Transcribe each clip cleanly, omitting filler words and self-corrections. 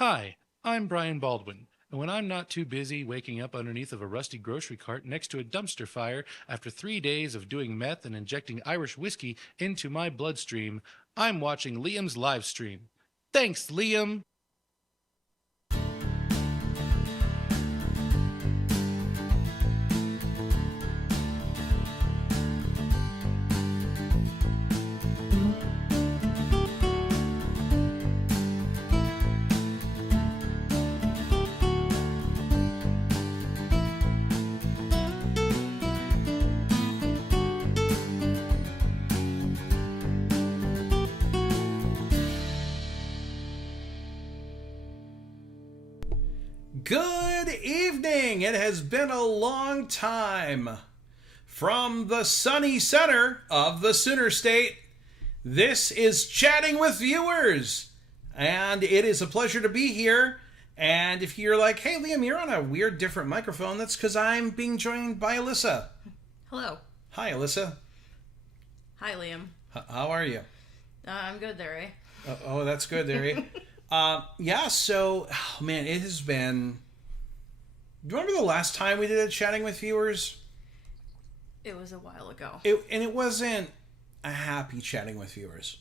Hi, I'm Brian Baldwin, and when I'm not too busy waking up underneath of a rusty grocery cart next to a dumpster fire after 3 days of doing meth and injecting Irish whiskey into my bloodstream, I'm watching Liam's live stream. Thanks, Liam! Good evening. It has been a long time. From the sunny center of the Sooner State, this is Chatting with Viewers. And it is a pleasure to be here. And if you're like, hey, Liam, you're on a weird different microphone, that's because I'm being joined by Alyssa. Hello. Hi, Alyssa. Hi, Liam. How are you? I'm good there, eh? Oh, that's good there, eh? Man, it has been... Do you remember the last time we did a Chatting with Viewers? It was a while ago. It wasn't a happy Chatting with Viewers.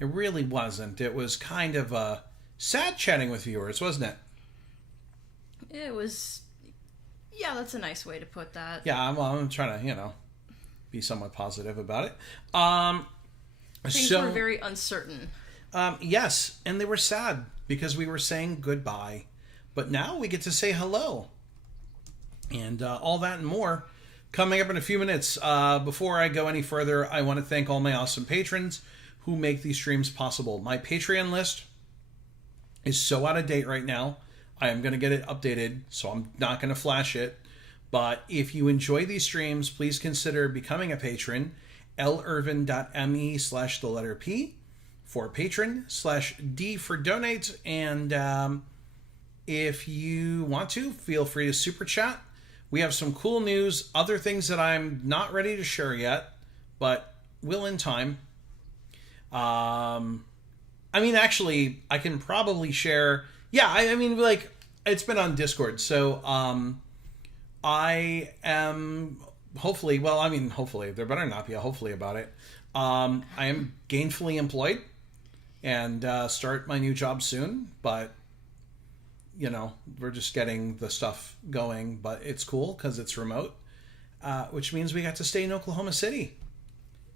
It really wasn't. It was kind of a sad Chatting with Viewers, wasn't it? It was... Yeah, that's a nice way to put that. Yeah, I'm trying to, be somewhat positive about it. Things were very uncertain. Yes, and they were sad because we were saying goodbye. But now we get to say hello. And all that and more coming up in a few minutes. Before I go any further, I want to thank all my awesome patrons who make these streams possible. My Patreon list is so out of date right now. I am going to get it updated, so I'm not going to flash it. But if you enjoy these streams, please consider becoming a patron. lirvin.me/P for patron /D for donate. And if you want to, feel free to super chat. We have some cool news, other things that I'm not ready to share yet, but will in time. Actually, I can probably share. Yeah, it's been on Discord, so I am hopefully, there better not be a hopefully about it. I am gainfully employed and start my new job soon, but we're just getting the stuff going, but it's cool because it's remote, which means we got to stay in Oklahoma City.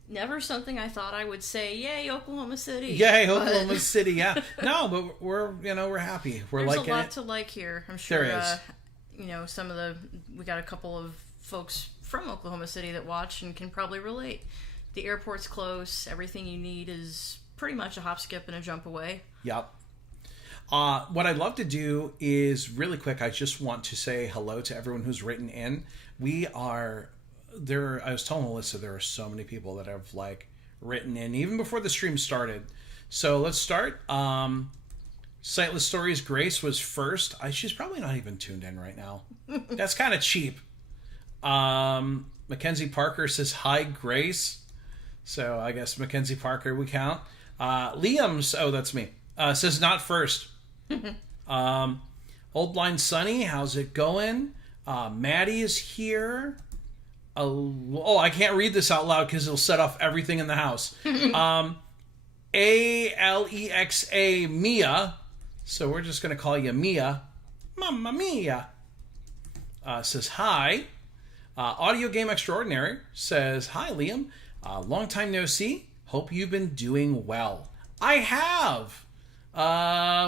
Never something I thought I would say, yay, Oklahoma City. Yay, Oklahoma City, yeah. No, but we're happy. We're liking it. There's a lot to like here. I'm sure, there is. We got a couple of folks from Oklahoma City that watch and can probably relate. The airport's close. Everything you need is pretty much a hop, skip, and a jump away. Yep. What I'd love to do is really quick. I just want to say hello to everyone who's written in. I was telling Melissa there are so many people that have written in even before the stream started. So let's start. Sightless Stories Grace was first. She's probably not even tuned in right now. That's kind of cheap. Mackenzie Parker says hi, Grace. So I guess Mackenzie Parker we count. Liam's that's me. Says not first. Old Blind Sunny, how's it going? Maddie is here. I can't read this out loud because it'll set off everything in the house. Alexa Mia. So we're just going to call you Mia. Mamma Mia. Says hi. Audio Game Extraordinary says hi, Liam. Long time no see. Hope you've been doing well. I have.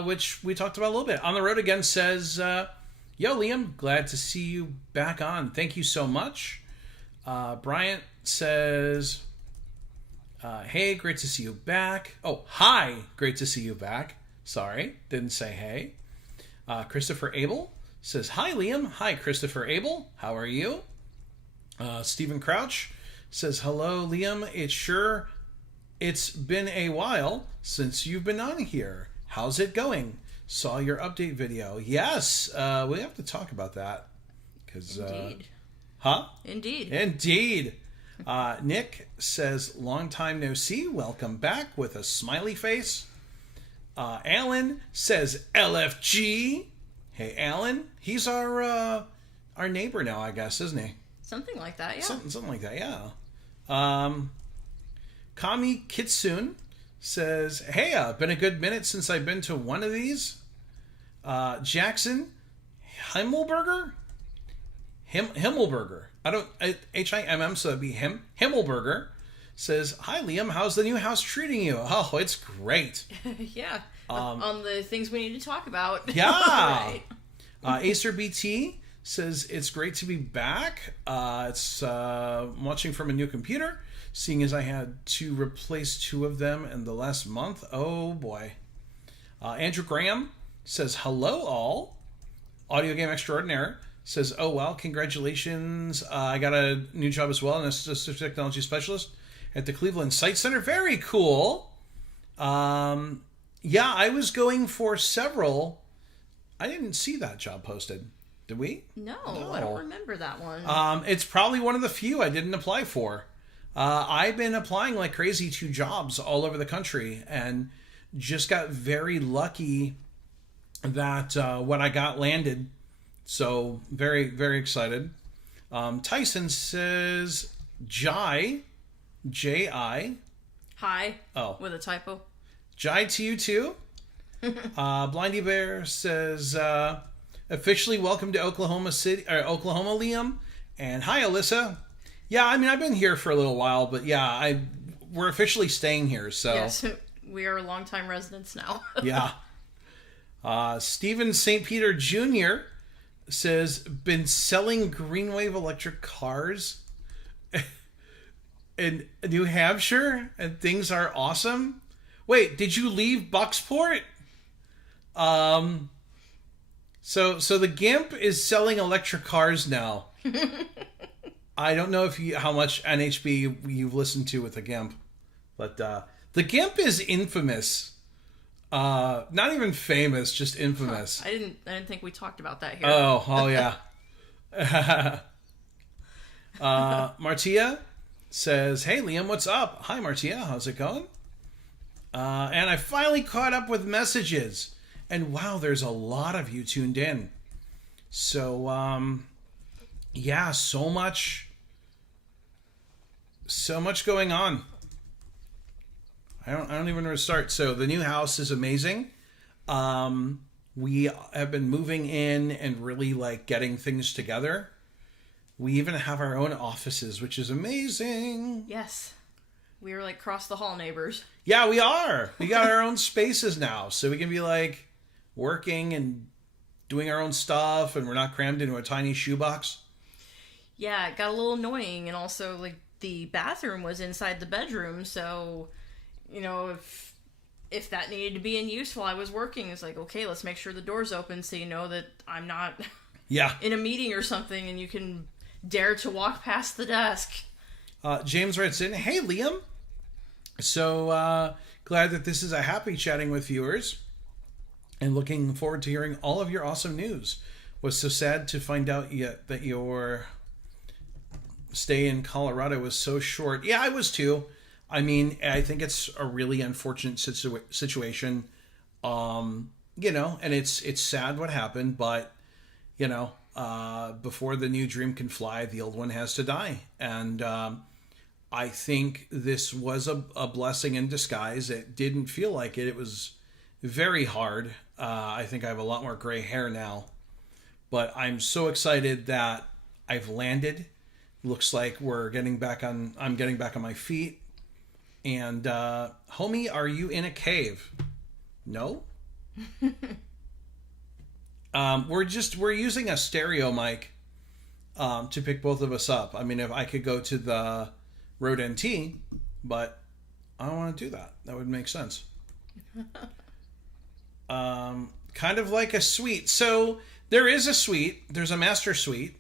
Which we talked about a little bit. On the Road Again says, yo, Liam, glad to see you back on. Thank you so much. Bryant says, hey, great to see you back. Oh, hi, great to see you back. Sorry, didn't say hey. Christopher Abel says, hi, Liam. Hi, Christopher Abel. How are you? Stephen Crouch says, hello, Liam. It's been a while since you've been on here. How's it going? Saw your update video. Yes, we have to talk about that. Indeed. Huh? Indeed. Nick says, long time no see. Welcome back with a smiley face. Alan says, LFG. Hey, Alan. He's our neighbor now, I guess, isn't he? Something like that, yeah. Something like that, yeah. Kami Kitsune says, hey, been a good minute since I've been to one of these. Jackson Himmelberger? Himmelberger. Himm, so it'd be him. Himmelberger says, hi, Liam. How's the new house treating you? Oh, it's great. Yeah. On the things we need to talk about. Yeah. Right. Acer BT says, it's great to be back. It's watching from a new computer, seeing as I had to replace 2 of them in the last month. Oh, boy. Andrew Graham says, hello, all. Audio Game Extraordinaire says, "Oh well, congratulations! I got a new job as well, an assistive technology specialist at the Cleveland Site Center. Very cool. Yeah, I was going for several. I didn't see that job posted. Did we? No, I don't remember that one. It's probably one of the few I didn't apply for. I've been applying like crazy to jobs all over the country and just got very lucky that what I got landed. So very, very excited. Tyson says Jai, J-I. Hi. Oh. With a typo. Jai to you too. Blindy Bear says, officially welcome to Oklahoma City, or Oklahoma, Liam. And hi, Alyssa. Yeah, I mean, I've been here for a little while, but yeah, we're officially staying here, so. Yes, we are longtime residents now. Yeah. Stephen St. Peter Jr. says, been selling Greenwave electric cars in New Hampshire, and things are awesome. Wait, did you leave Bucksport? So the GIMP is selling electric cars now. I don't know how much NHB you've listened to with the GIMP, but the GIMP is infamous. Not even famous, just infamous. I didn't think we talked about that here. Oh yeah. Martia says, "Hey Liam, what's up?" Hi Martia, how's it going? And I finally caught up with messages. And wow, there's a lot of you tuned in. So, yeah, so much going on. I don't even know where to start. So the new house is amazing. We have been moving in and really like getting things together. We even have our own offices, which is amazing. Yes. We are like cross the hall neighbors. Yeah, we are. We got our own spaces now, so we can be like working and doing our own stuff, and we're not crammed into a tiny shoebox. Yeah, it got a little annoying, and also like the bathroom was inside the bedroom, so you know if that needed to be in use while I was working, it's like, okay, let's make sure the door's open so you know that I'm not in a meeting or something, and you can dare to walk past the desk. James writes in, "Hey Liam, so glad that this is a happy chatting with viewers and looking forward to hearing all of your awesome news. Was so sad to find out that your stay in Colorado was so short." Yeah, I was too. I mean, I think it's a really unfortunate situation. You know, and it's sad what happened, but you know, before the new dream can fly, the old one has to die. And I think this was a blessing in disguise. It didn't feel like it. It was very hard. I think I have a lot more gray hair now. But I'm so excited that I've landed. Looks like I'm getting back on my feet. And, homie, are you in a cave? No? We're using a stereo mic to pick both of us up. I mean, if I could go to the Rode NT, but I don't want to do that. That would make sense. Kind of like a suite. So there is a suite. There's a master suite.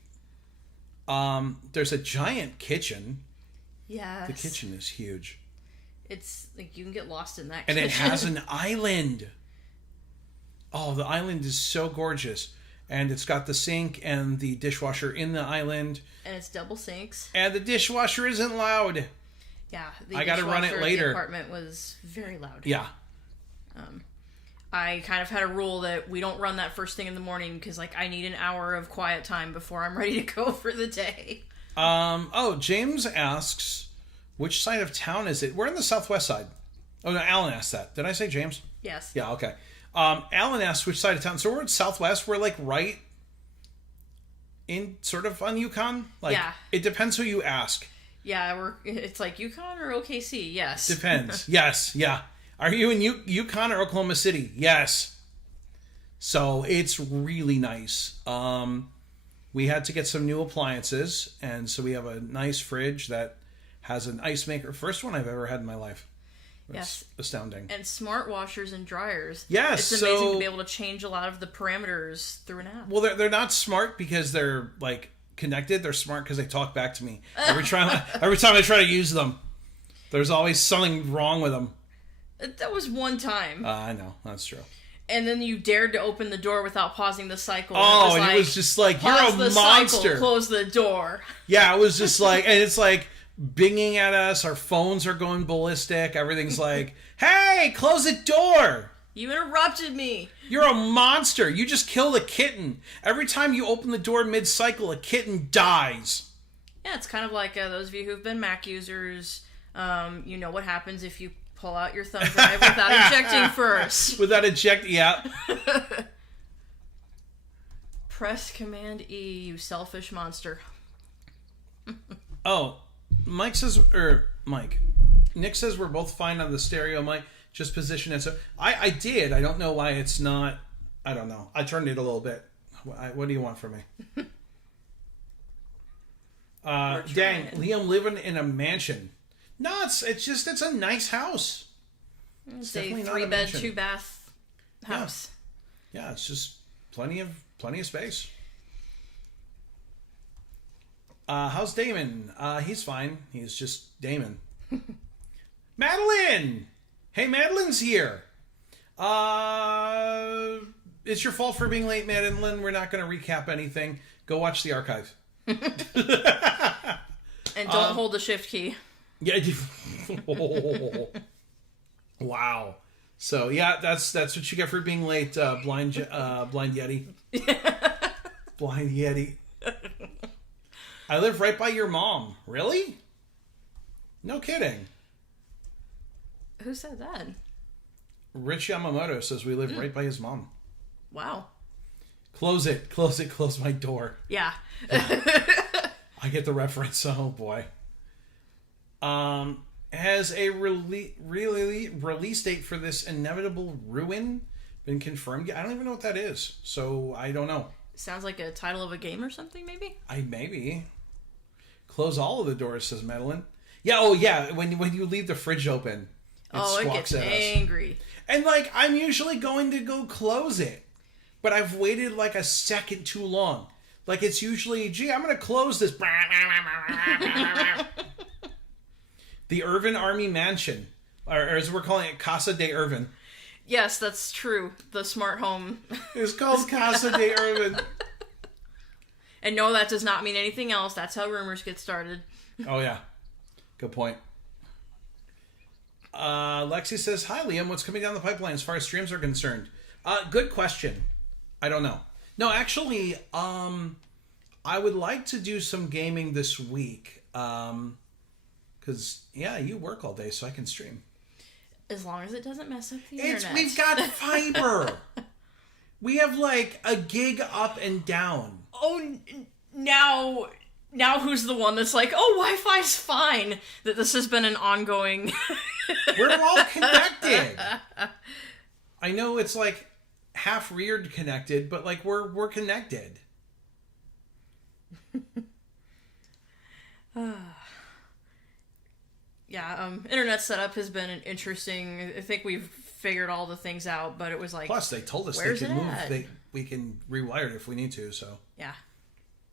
There's a giant kitchen. Yes. The kitchen is huge. It's like you can get lost in that and kitchen. It has an island. Oh, the island is so gorgeous. And it's got the sink and the dishwasher in the island. And it's double sinks. And the dishwasher isn't loud. Yeah. I got to run it later. The apartment was very loud. Yeah. I kind of had a rule that we don't run that first thing in the morning because, like, I need an hour of quiet time before I'm ready to go for the day. James asks, which side of town is it? We're on the southwest side. Oh, no, Alan asked that. Did I say James? Yes. Yeah, okay. Alan asks which side of town. So we're at southwest. We're, like, right in sort of on Yukon. Like, yeah. It depends who you ask. Yeah, it's like Yukon or OKC. Yes. Depends. Yes, yeah. Are you in Yukon or Oklahoma City? Yes. So it's really nice. We had to get some new appliances, and so we have a nice fridge that has an ice maker. First one I've ever had in my life. That's Yes. astounding. And smart washers and dryers. Yes, It's amazing so- to be able to change a lot of the parameters through an app. Well, they're not smart because they're like connected. They're smart because they talk back to me every time I try to use them. There's always something wrong with them. That was one time. I know, that's true. And then you dared to open the door without pausing the cycle. Oh, and it was just like, you're pause a the monster. cycle, close the door. Yeah, it was just like, and it's like binging at us. Our phones are going ballistic. Everything's like, hey, close the door. You interrupted me. You're a monster. You just killed a kitten. Every time you open the door mid-cycle, a kitten dies. Yeah, it's kind of like those of you who've been Mac users. You know what happens if you pull out your thumb drive without ejecting first. Without eject, yeah. Press Command E, you selfish monster. Oh, Nick says we're both fine on the stereo mic. Just position it. So I did. I don't know why it's not. I don't know. I turned it a little bit. What do you want from me? Dang, Liam living in a mansion. No, it's a nice house. It's a definitely not a 3-bed, mansion. 2-bath house. Yeah, it's just plenty of space. How's Damon? He's fine. He's just Damon. Madeline! Hey, Madeline's here. It's your fault for being late, Madeline. We're not going to recap anything. Go watch the archive. And don't hold the shift key. Yeah. Wow. So yeah, that's what you get for being late, blind Yeti. Blind Yeti. I live right by your mom. Really? No kidding. Who said that? Rich Yamamoto says we live right by his mom. Wow. Close my door. Yeah. I get the reference. Oh boy. Has a release date for this inevitable ruin been confirmed yet? I don't even know what that is, so I don't know. Sounds like a title of a game or something, maybe? Maybe. Close all of the doors, says Madeline. Yeah, oh yeah, when you leave the fridge open, it gets angry. And like, I'm usually going to go close it, but I've waited like a second too long. Like, it's usually, gee, I'm going to close this. The Irvin Army Mansion, or as we're calling it, Casa de Irvin. Yes, that's true. The smart home. It's called Casa de Irvin. And no, that does not mean anything else. That's how rumors get started. Oh, yeah. Good point. Lexi says, hi, Liam. What's coming down the pipeline as far as streams are concerned? Good question. I don't know. No, actually, I would like to do some gaming this week. Because, yeah, you work all day, so I can stream. As long as it doesn't mess up the internet. We've got fiber. We have, like, a gig up and down. Oh, now who's the one that's like, oh, Wi-Fi's fine? That this has been an ongoing... We're all connected. I know it's, like, half reared connected, but, like, we're connected. Yeah, internet setup has been interesting. I think we've figured all the things out, but it was like... Plus, they told us they where's can it move. at? We can rewire it if we need to, so... Yeah.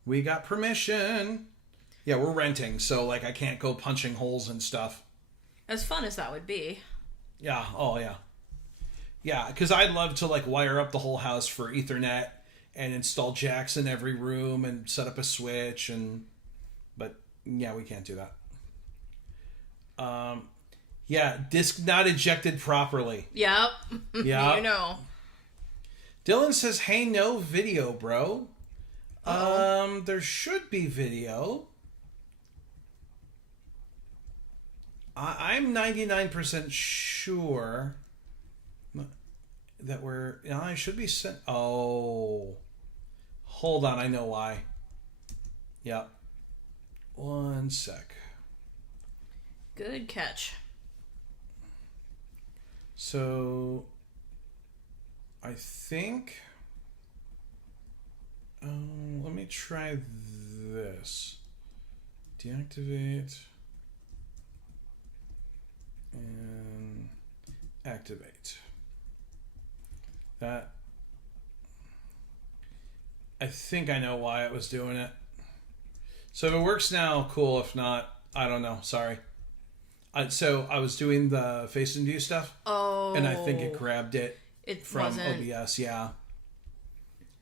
We got permission. Yeah, we're renting, so, like, I can't go punching holes and stuff. As fun as that would be. Yeah, oh, yeah. Yeah, because I'd love to, like, wire up the whole house for Ethernet and install jacks in every room and set up a switch, and... But, yeah, we can't do that. Yeah, disk not ejected properly. Yep. Yeah. You know. Dylan says, hey, no video, bro. Uh-oh. There should be video. I'm 99% sure that I should be sent. Oh. Hold on, I know why. Yep. One sec. Good catch. So, I think... let me try this. Deactivate. And... Activate. That. I think I know why it was doing it. So if it works now, cool. If not, I don't know. Sorry. So I was doing the face and view stuff. Oh. And I think it grabbed it from wasn't. OBS. Yeah.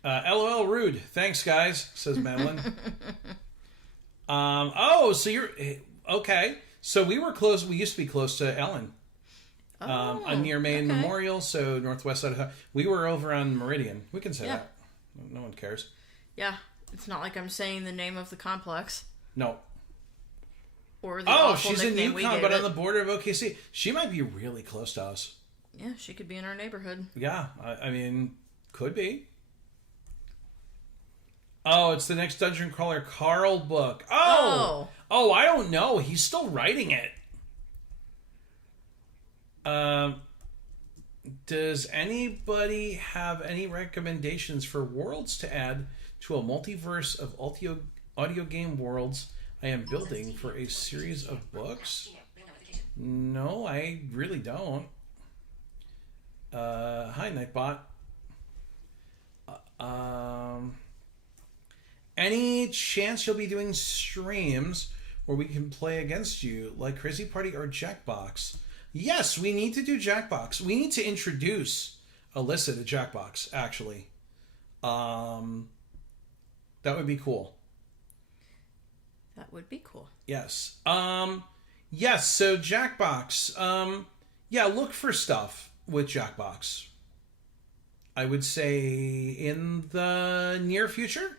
LOL rude. Thanks, guys, says Madeline. So you're... Okay. So we were close. We used to be close to Ellen. Near Maine Memorial, so northwest side of town. We were over on Meridian. We can say that. No one cares. Yeah. It's not like I'm saying the name of the complex. No. Or the awful she's in nickname we Yukon, gave but it. on the border of OKC. She might be really close to us. Yeah, she could be in our neighborhood. Yeah, I mean, could be. Oh, it's the next Dungeon Crawler Carl book. Oh, I don't know. He's still writing it. Does anybody have any recommendations for worlds to add to a multiverse of audio game worlds I am building for a series of books? No, I really don't. Hi, Nightbot. Any chance you'll be doing streams where we can play against you, like Crazy Party or Jackbox? Yes, we need to do Jackbox. We need to introduce Alyssa to Jackbox, actually. That would be cool. That would be cool. Yes. Yes, so Jackbox. Look for stuff with Jackbox. I would say in the near future.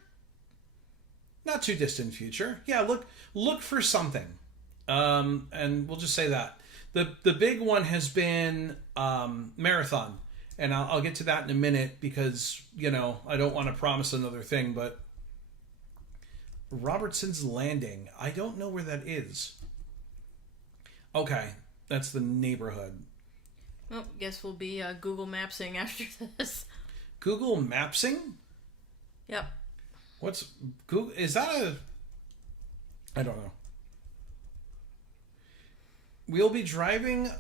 Not too distant future. Yeah, look for something. And we'll just say that. The big one has been Marathon. And I'll get to that in a minute because, I don't want to promise another thing, but Robertson's Landing. I don't know where that is. Okay, that's the neighborhood. Well, guess we'll be Google Mapsing after this. Google Mapsing? Yep. What's Google? Is that a... I don't know. We'll be driving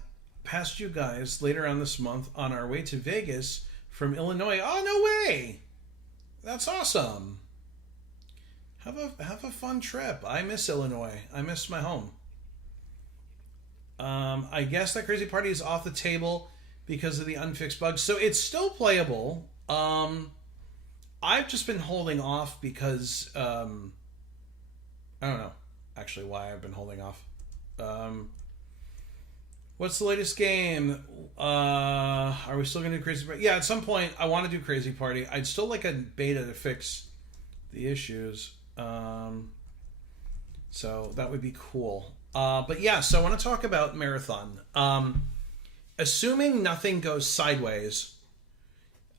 past you guys later on this month on our way to Vegas from Illinois. Oh, no way! That's awesome. Have a fun trip. I miss Illinois. I miss my home. I guess that Crazy Party is off the table because of the unfixed bugs. So it's still playable. I've just been holding off because I don't know actually why I've been holding off. What's the latest game? Are we still going to do Crazy Party? Yeah, at some point I want to do Crazy Party. I'd still like a beta to fix the issues. So that would be cool. But yeah, so I want to talk about Marathon. Assuming nothing goes sideways,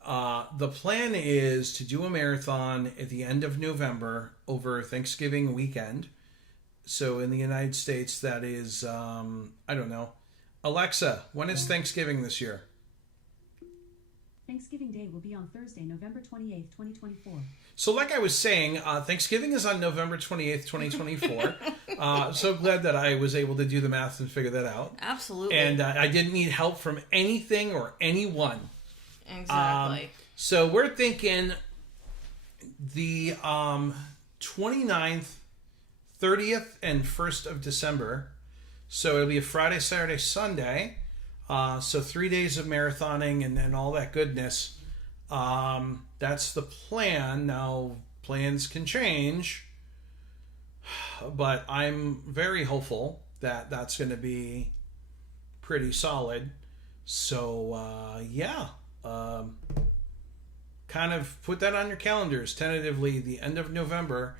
the plan is to do a marathon at the end of November over Thanksgiving weekend. So in the United States, that is, I don't know. Alexa, when is Thanksgiving this year? Thanksgiving Day will be on Thursday, November 28th, 2024. So like I was saying, Thanksgiving is on November 28th, 2024. So glad that I was able to do the math and figure that out. Absolutely. And I didn't need help from anything or anyone. Exactly. So we're thinking the 29th, 30th, and 1st of December. So it'll be a Friday, Saturday, Sunday. So 3 days of marathoning and all that goodness. That's the plan. Now, plans can change. But I'm very hopeful that that's going to be pretty solid. So, kind of put that on your calendars, tentatively, the end of November.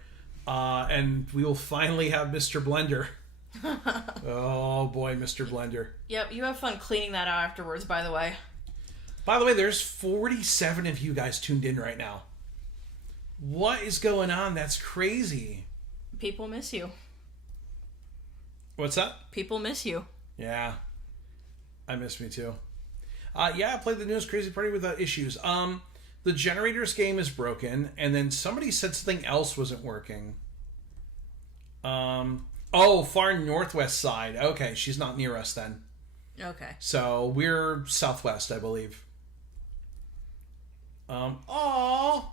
And we will finally have Mr. Blender. Oh boy, Mr. Blender. Yep, you have fun cleaning that out afterwards, by the way. By the way, there's 47 of you guys tuned in right now. What is going on? That's crazy. People miss you. What's that? People miss you. Yeah. I miss me too. I played the newest Crazy Party without issues. The Generators game is broken, and then somebody said something else wasn't working. Far northwest side. Okay, she's not near us then. Okay. So we're Southwest, I believe. Aww.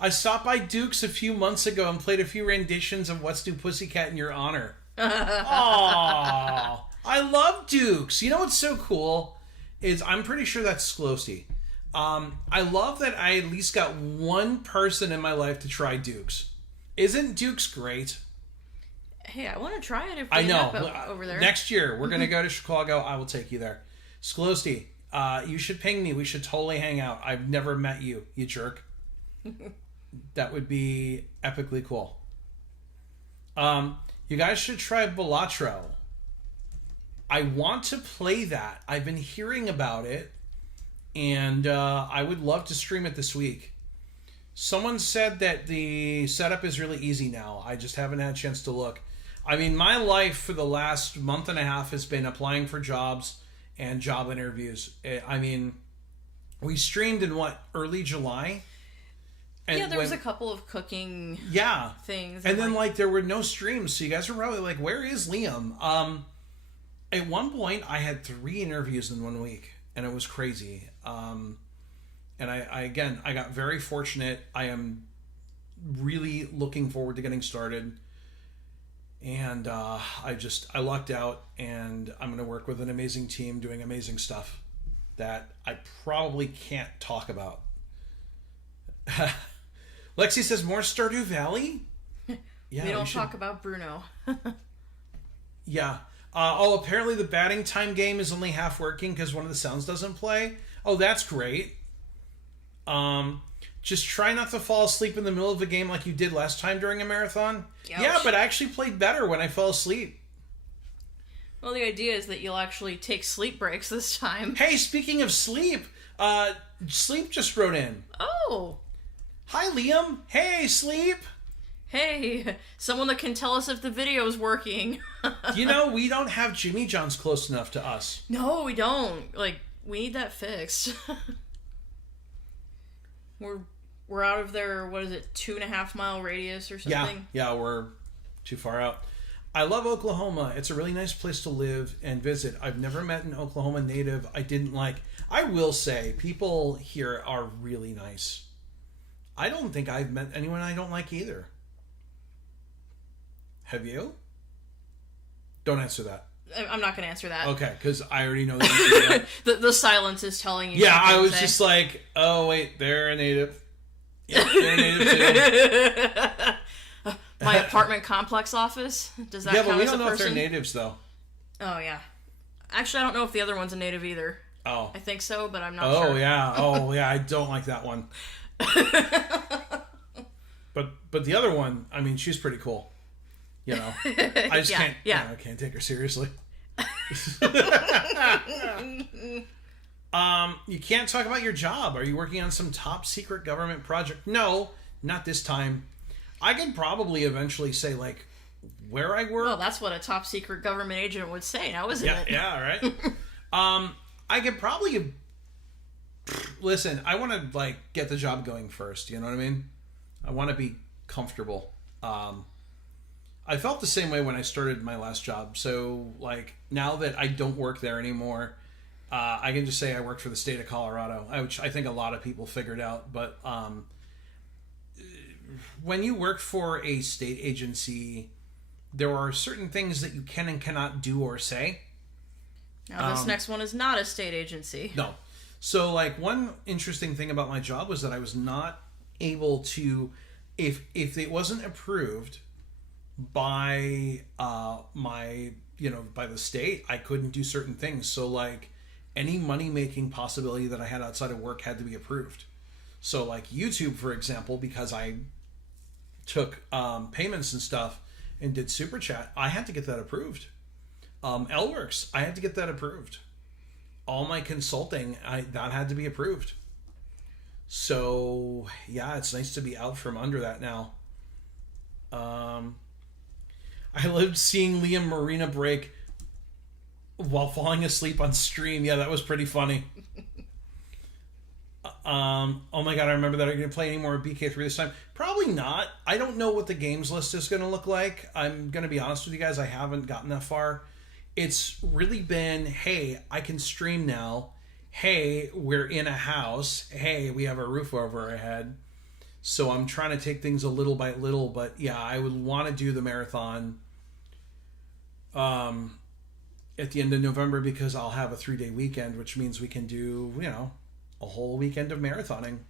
I stopped by Duke's a few months ago and played a few renditions of What's New Pussycat in your honor. Aww. I love Duke's. You know what's so cool is I'm pretty sure that's Slosty. I love that I at least got one person in my life to try Duke's. Isn't Duke's great? Hey, I want to try it if we I end know. up over there. Next year, we're going to go to Chicago. I will take you there. Slosty, you should ping me. We should totally hang out. I've never met you, you jerk. That would be epically cool. You guys should try Balatro. I want to play that. I've been hearing about it, and I would love to stream it this week. Someone said that the setup is really easy now. I just haven't had a chance to look. I mean, my life for the last month and a half has been applying for jobs and job interviews. I mean, we streamed in early July? And yeah, there was a couple of cooking things. And then, there were no streams, so you guys were probably like, where is Liam? At one point, I had 3 interviews in 1 week, and it was crazy. And I got very fortunate. I am really looking forward to getting started. And I lucked out, and I'm going to work with an amazing team doing amazing stuff that I probably can't talk about. Lexi says, more Stardew Valley? Yeah, we don't talk about Bruno. Yeah. Apparently the batting time game is only half working because one of the sounds doesn't play. Oh, that's great. Just try not to fall asleep in the middle of a game like you did last time during a marathon. Ouch. Yeah, but I actually played better when I fell asleep. Well, the idea is that you'll actually take sleep breaks this time. Hey, speaking of sleep, Sleep just wrote in. Oh. Hi, Liam. Hey, Sleep. Hey, someone that can tell us if the video's working. We don't have Jimmy John's close enough to us. No, we don't. We need that fixed. We're out of their, 2.5 mile radius or something? Yeah, we're too far out. I love Oklahoma. It's a really nice place to live and visit. I've never met an Oklahoma native I didn't like. I will say, people here are really nice. I don't think I've met anyone I don't like either. Have you? Don't answer that. I'm not going to answer that. Okay, because I already know the answer. The silence is telling you. Yeah, I was just like, oh, wait, they're a native. Yeah, they're a native too. My apartment complex office? Does that count as a person? Yeah, but we don't know if they're natives, though. Oh, yeah. Actually, I don't know if the other one's a native either. Oh. I think so, but I'm not sure. Oh, yeah, I don't like that one. But the other one, I mean, she's pretty cool. I just can't. I can't take her seriously. You can't talk about your job. Are you working on some top secret government project? No, not this time. I could probably eventually say where I work. Well, that's what a top secret government agent would say, now isn't it? Yeah, right. I could probably listen. I want to get the job going first. You know what I mean? I want to be comfortable. I felt the same way when I started my last job. So, now that I don't work there anymore, I can just say I work for the state of Colorado, which I think a lot of people figured out. But when you work for a state agency, there are certain things that you can and cannot do or say. Now, this next one is not a state agency. No. So, one interesting thing about my job was that I was not able to, if it wasn't approved by by the state, I couldn't do certain things. So any money making possibility that I had outside of work had to be approved. So YouTube, for example, because I took payments and stuff and did super chat, I had to get that approved. LWorks, I had to get that approved. All my consulting, that had to be approved. So yeah, it's nice to be out from under that now. I lived seeing Liam Marina break while falling asleep on stream. Yeah, that was pretty funny. Oh my god, I remember that. Are you going to play any more BK3 this time? Probably not. I don't know what the games list is going to look like. I'm going to be honest with you guys, I haven't gotten that far. It's really been, hey, I can stream now. Hey, we're in a house. Hey, we have a roof over our head. So I'm trying to take things a little by little. But yeah, I would want to do the marathon at the end of November because I'll have a 3-day weekend, which means we can do, a whole weekend of marathoning.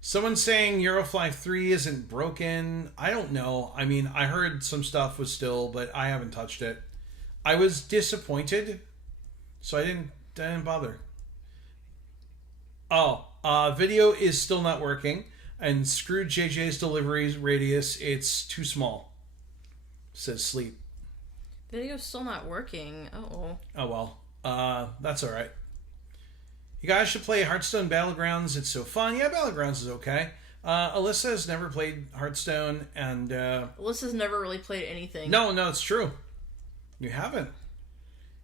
Someone's saying Eurofly 3 isn't broken. I don't know. I mean, I heard some stuff was still, but I haven't touched it. I was disappointed, so I didn't bother. Oh, video is still not working, and screw JJ's delivery radius. It's too small. Says sleep. Video's still not working. Oh well. That's all right. You guys should play Hearthstone Battlegrounds. It's so fun. Yeah, Battlegrounds is okay. Alyssa has never played Hearthstone, and Alyssa's never really played anything. No, it's true. You haven't.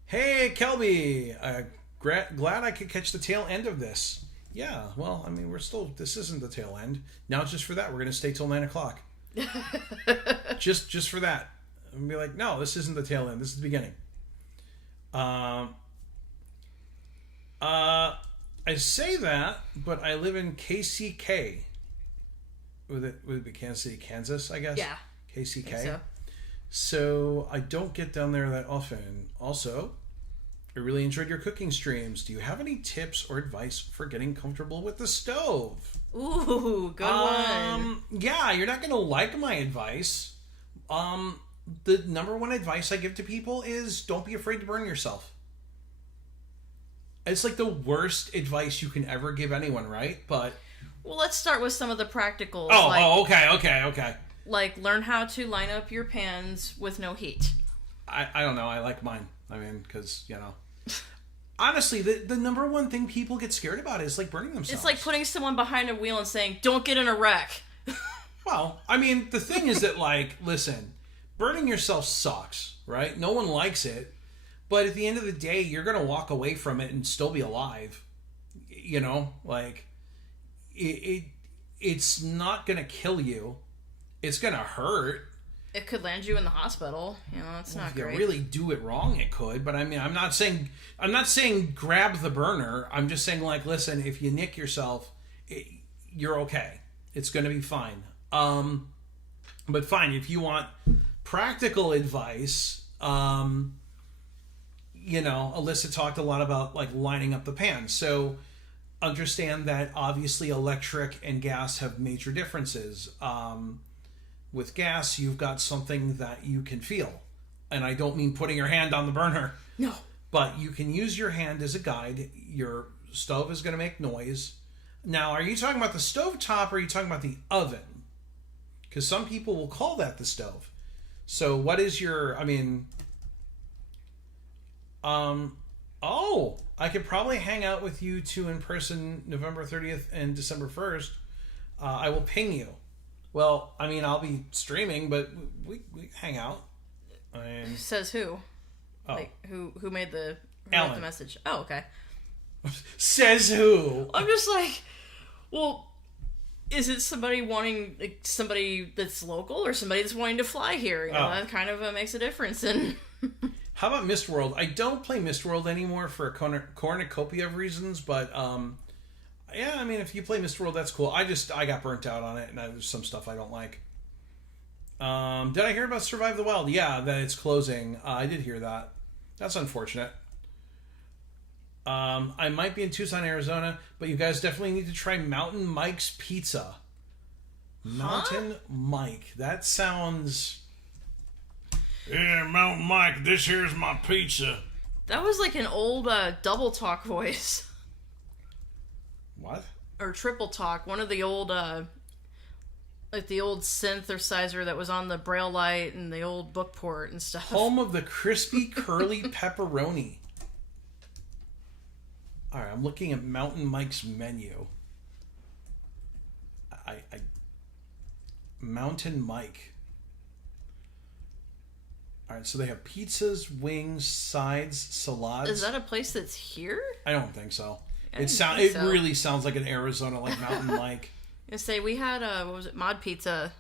Hey, Kelby. Glad I could catch the tail end of this. Yeah, well, I mean, this isn't the tail end. Now, just for that, we're going to stay till 9 o'clock. just for that. And be like, no, this isn't the tail end. This is the beginning. I say that, but I live in KCK. Would it be Kansas City, Kansas, I guess? Yeah. KCK. So I don't get down there that often. Also, I really enjoyed your cooking streams. Do you have any tips or advice for getting comfortable with the stove? Ooh, good one. Yeah, you're not going to like my advice. The number one advice I give to people is don't be afraid to burn yourself. It's like the worst advice you can ever give anyone, right? But well, let's start with some of the practicals. Okay. Like learn how to line up your pans with no heat. I don't know. I like mine. I mean, because, honestly, the number one thing people get scared about is like burning themselves. It's like putting someone behind a wheel and saying, don't get in a wreck. Well, I mean, the thing is that, like, listen, burning yourself sucks, right? No one likes it. But at the end of the day, you're going to walk away from it and still be alive. Like, it's not going to kill you. It's going to hurt. It could land you in the hospital. It's not great. If you really do it wrong, it could. But I mean, I'm not saying grab the burner. I'm just saying, like, listen, if you nick yourself, you're okay. It's going to be fine. But fine, if you want practical advice, Alyssa talked a lot about like lining up the pan. So understand that obviously electric and gas have major differences. With gas, you've got something that you can feel. And I don't mean putting your hand on the burner. No. But you can use your hand as a guide. Your stove is going to make noise. Now, are you talking about the stove top or are you talking about the oven? Because some people will call that the stove. So what is your, I could probably hang out with you two in person November 30th and December 1st. I will ping you. Well, I'll be streaming, but we hang out. Says who? Oh. Like, who made the message? Oh, okay. Says who? I'm just like, well, is it somebody wanting, like, somebody that's local or somebody that's wanting to fly here? That kind of makes a difference. And how about Mistworld? I don't play Mistworld anymore for a cornucopia of reasons, but yeah, if you play Mistworld, that's cool. I got burnt out on it, and there's some stuff I don't like. Did I hear about Survive the Wild? Yeah, that it's closing. I did hear that. That's unfortunate. I might be in Tucson, Arizona, but you guys definitely need to try Mountain Mike's Pizza. Mountain Mike. That sounds... Yeah, Mountain Mike, this here's my pizza. That was like an old double talk voice. What? Or triple talk. One of the old, like the old synthesizer that was on the Braille light and the old book port and stuff. Home of the crispy curly pepperoni. All right, I'm looking at Mountain Mike's menu. Mountain Mike. All right, so they have pizzas, wings, sides, salades. Is that a place that's here? I don't think so. It really sounds like an Arizona, like Mountain Mike. I say we had what was it, Mod Pizza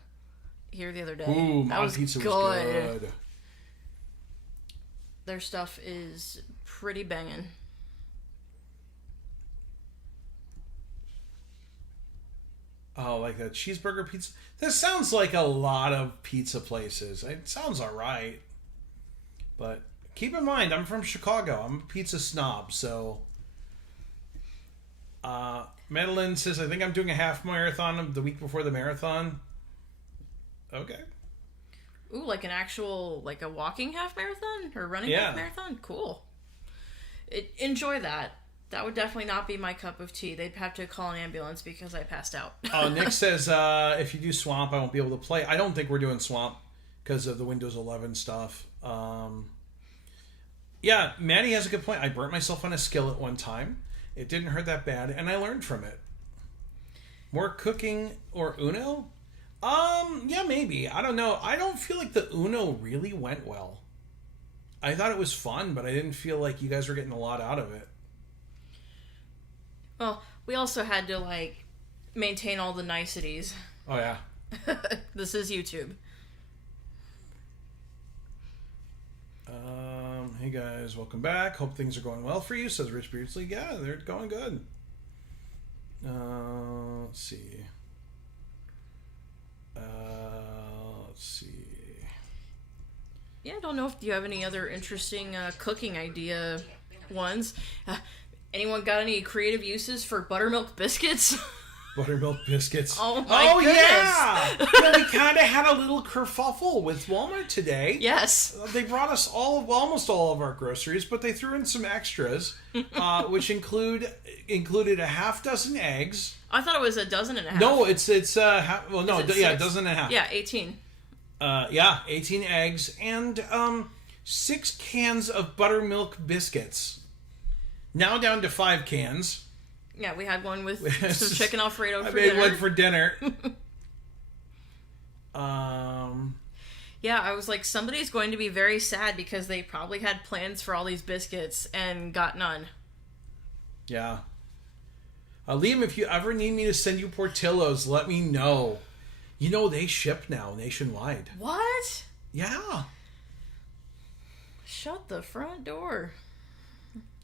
here the other day. Ooh, that Mod was Pizza good. was good. Their stuff is pretty banging. Oh, like that cheeseburger pizza. This sounds like a lot of pizza places. It sounds all right. But keep in mind, I'm from Chicago. I'm a pizza snob, so... Madeline says, I think I'm doing a half marathon the week before the marathon. Okay. Ooh, like an actual, like a walking half marathon? Or running Yeah. half marathon? Cool. Enjoy that. That would definitely not be my cup of tea. They'd have to call an ambulance because I passed out. Nick says, if you do Swamp, I won't be able to play. I don't think we're doing Swamp because of the Windows 11 stuff. Yeah, Maddie has a good point. I burnt myself on a skillet one time. It didn't hurt that bad, and I learned from it. More cooking or Uno? Yeah, maybe. I don't know. I don't feel like the Uno really went well. I thought it was fun, but I didn't feel like you guys were getting a lot out of it. Well, we also had to, like, maintain all the niceties. Oh, yeah. This is YouTube. Hey guys, welcome back. Hope things are going well for you, says Rich Beardsley. Yeah, they're going good. Let's see. Let's see. Yeah, I don't know if you have any other interesting cooking idea ones. Anyone got any creative uses for buttermilk biscuits? Buttermilk biscuits. Oh my goodness. Yeah! Yeah, we kind of had a little kerfuffle with Walmart today. Yes. They brought us almost all of our groceries, but they threw in some extras, which included a half dozen eggs. I thought it was a dozen and a half. No, it's well, no, yeah, a dozen and a half. Yeah, 18. 18 eggs and 6 cans of buttermilk biscuits. Now down to 5 cans. Yeah, we had one with some chicken Alfredo for I made dinner. one for dinner. Yeah, I was like, somebody's going to be very sad because they probably had plans for all these biscuits and got none. Yeah. Liam, if you ever need me to send you Portillo's, let me know. You know, they ship now nationwide. What? Yeah. Shut the front door.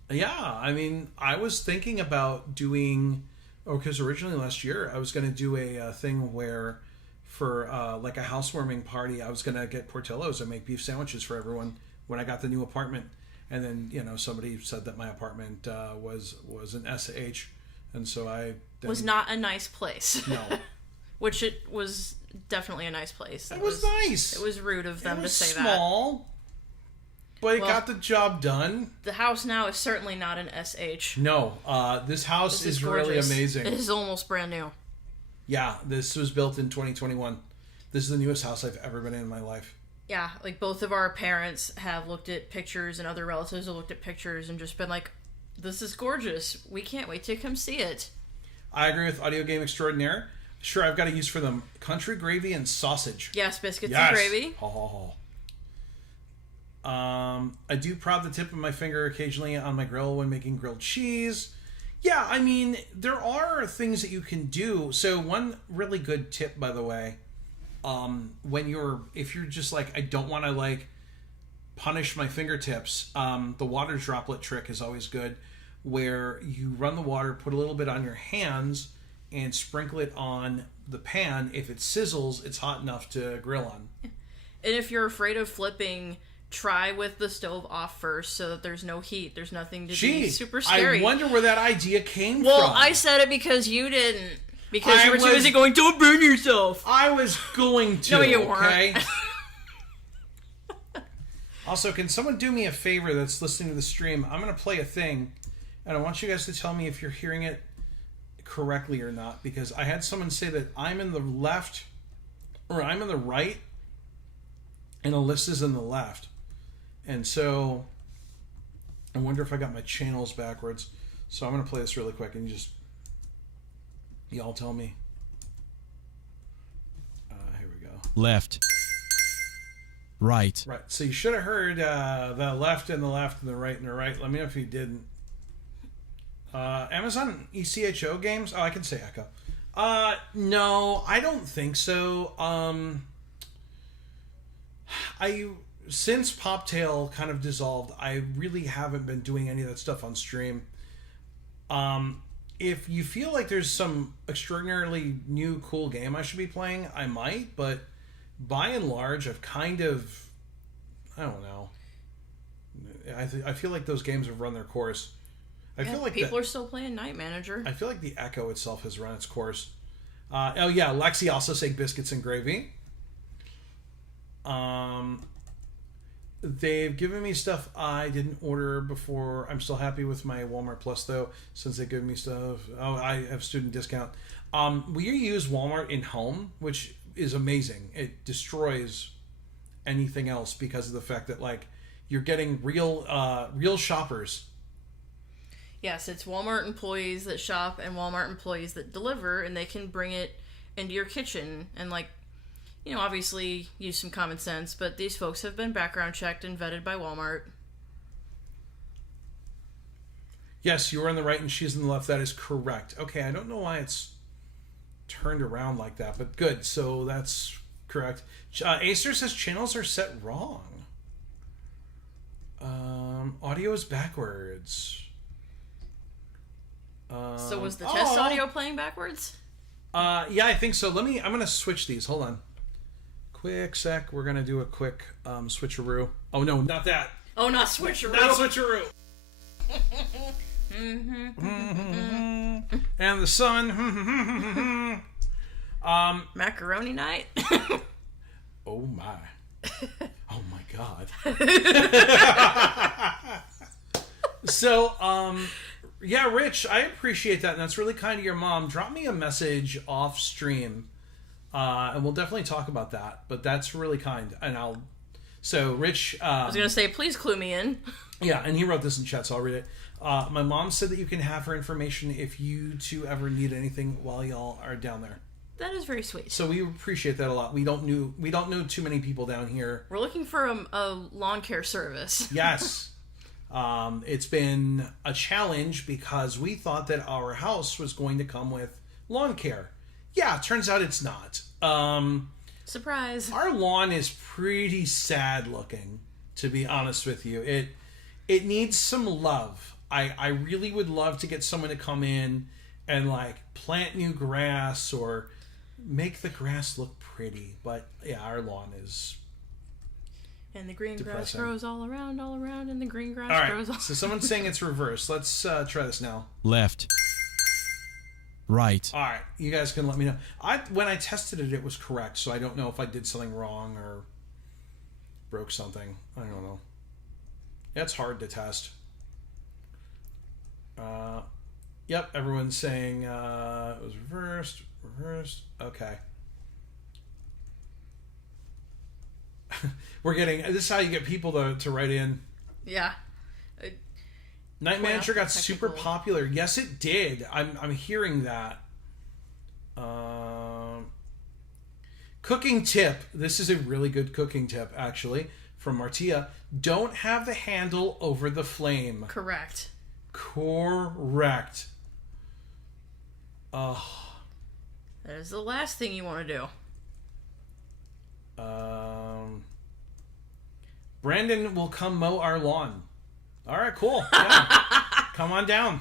Yeah, I mean, I was thinking about doing... because originally last year I was going to do a thing where for like a housewarming party, I was going to get Portillo's and make beef sandwiches for everyone when I got the new apartment. And then, somebody said that my apartment was an SH. And so I... Was not a nice place. No. Which it was definitely a nice place. It was nice. It was rude of them to say that. Small, but it got the job done. The house now is certainly not an SH. No, this house This is gorgeous. really amazing. It is almost brand new. Yeah, this was built in 2021. This is the newest house I've ever been in my life. Yeah, like both of our parents have looked at pictures and other relatives have looked at pictures and just been like, this is gorgeous. We can't wait to come see it. I agree with Audio Game Extraordinaire. Sure, I've got a use for them. Country gravy and sausage. Yes, biscuits and gravy. Ho, ho, ho. I do prod the tip of my finger occasionally on my grill when making grilled cheese. Yeah, I mean, there are things that you can do. So one really good tip, by the way, if you're just like, I don't want to like punish my fingertips, the water droplet trick is always good, where you run the water, put a little bit on your hands, and sprinkle it on the pan. If it sizzles, it's hot enough to grill on. And if you're afraid of flipping, try with the stove off first so that there's no heat. There's nothing to be super scary. I wonder where that idea came from. Well, I said it because you didn't. Because you were too was- busy going, don't burn yourself. I was going to. No, you okay? weren't. Also, can someone do me a favor that's listening to the stream? I'm going to play a thing, and I want you guys to tell me if you're hearing it correctly or not, because I had someone say that I'm in the left, or I'm in the right, and Alyssa's in the left. And so, I wonder if I got my channels backwards. So I'm going to play this really quick, and y'all tell me. Here we go. Left. Right. Right. So you should have heard the left and the left and the right and the right. Let me know if you didn't. Amazon ECHO games? Oh, I can say Echo. No, I don't think so. Since Poptail kind of dissolved, I really haven't been doing any of that stuff on stream. If you feel like there's some extraordinarily new cool game I should be playing, I might, but by and large, I've kind of, I don't know. I feel like those games have run their course. I feel like people are still playing Night Manager. I feel like the Echo itself has run its course. Oh yeah, Lexi also saying biscuits and gravy. They've given me stuff I didn't order before. I'm still happy with my Walmart Plus though, since they give me stuff. Oh, I have student discount. We use Walmart in home, which is amazing. It destroys anything else because of the fact that like you're getting real shoppers. Yes, it's Walmart employees that shop and Walmart employees that deliver, and they can bring it into your kitchen and like, you know, obviously use some common sense, but these folks have been background checked and vetted by Walmart. Yes, you're on the right and she's on the left. That is correct. Okay, I don't know why it's turned around like that, but good. So that's correct. Acer says channels are set wrong. Audio is backwards. So was the test audio playing backwards? Yeah, I think so. I'm going to switch these. Hold on. Quick sec. We're going to do a quick switcheroo. Oh, no, not that. Oh, not switcheroo. Not switcheroo. And the sun. Macaroni night? Oh, my. Oh, my God. So, yeah, Rich, I appreciate that, and that's really kind of your mom. Drop me a message off stream, and we'll definitely talk about that. But that's really kind, and So, Rich, I was gonna say, please clue me in. Yeah, and he wrote this in chat, so I'll read it. My mom said that you can have her information if you two ever need anything while y'all are down there. That is very sweet. So we appreciate that a lot. We don't know too many people down here. We're looking for a lawn care service. Yes. It's been a challenge because we thought that our house was going to come with lawn care. Yeah, turns out it's not. Surprise. Our lawn is pretty sad looking, to be honest with you. It needs some love. I really would love to get someone to come in and like plant new grass or make the grass look pretty. But yeah, our lawn is... And the green depressing. grass grows all around, and the green grass all right, grows all... So someone's saying it's reversed. Let's try this now. Left. Right. All right, you guys can let me know. When I tested it, it was correct, so I don't know if I did something wrong or broke something. I don't know. That's hard to test. Yep, everyone's saying it was reversed. Okay. We're getting... This is how you get people to write in. Yeah. Night Manager got super popular. Yes, it did. I'm hearing that. Cooking tip. This is a really good cooking tip, actually, from Martia. Don't have the handle over the flame. Correct. Oh. That is the last thing you want to do. Brandon will come mow our lawn. All right, cool. Yeah. Come on down.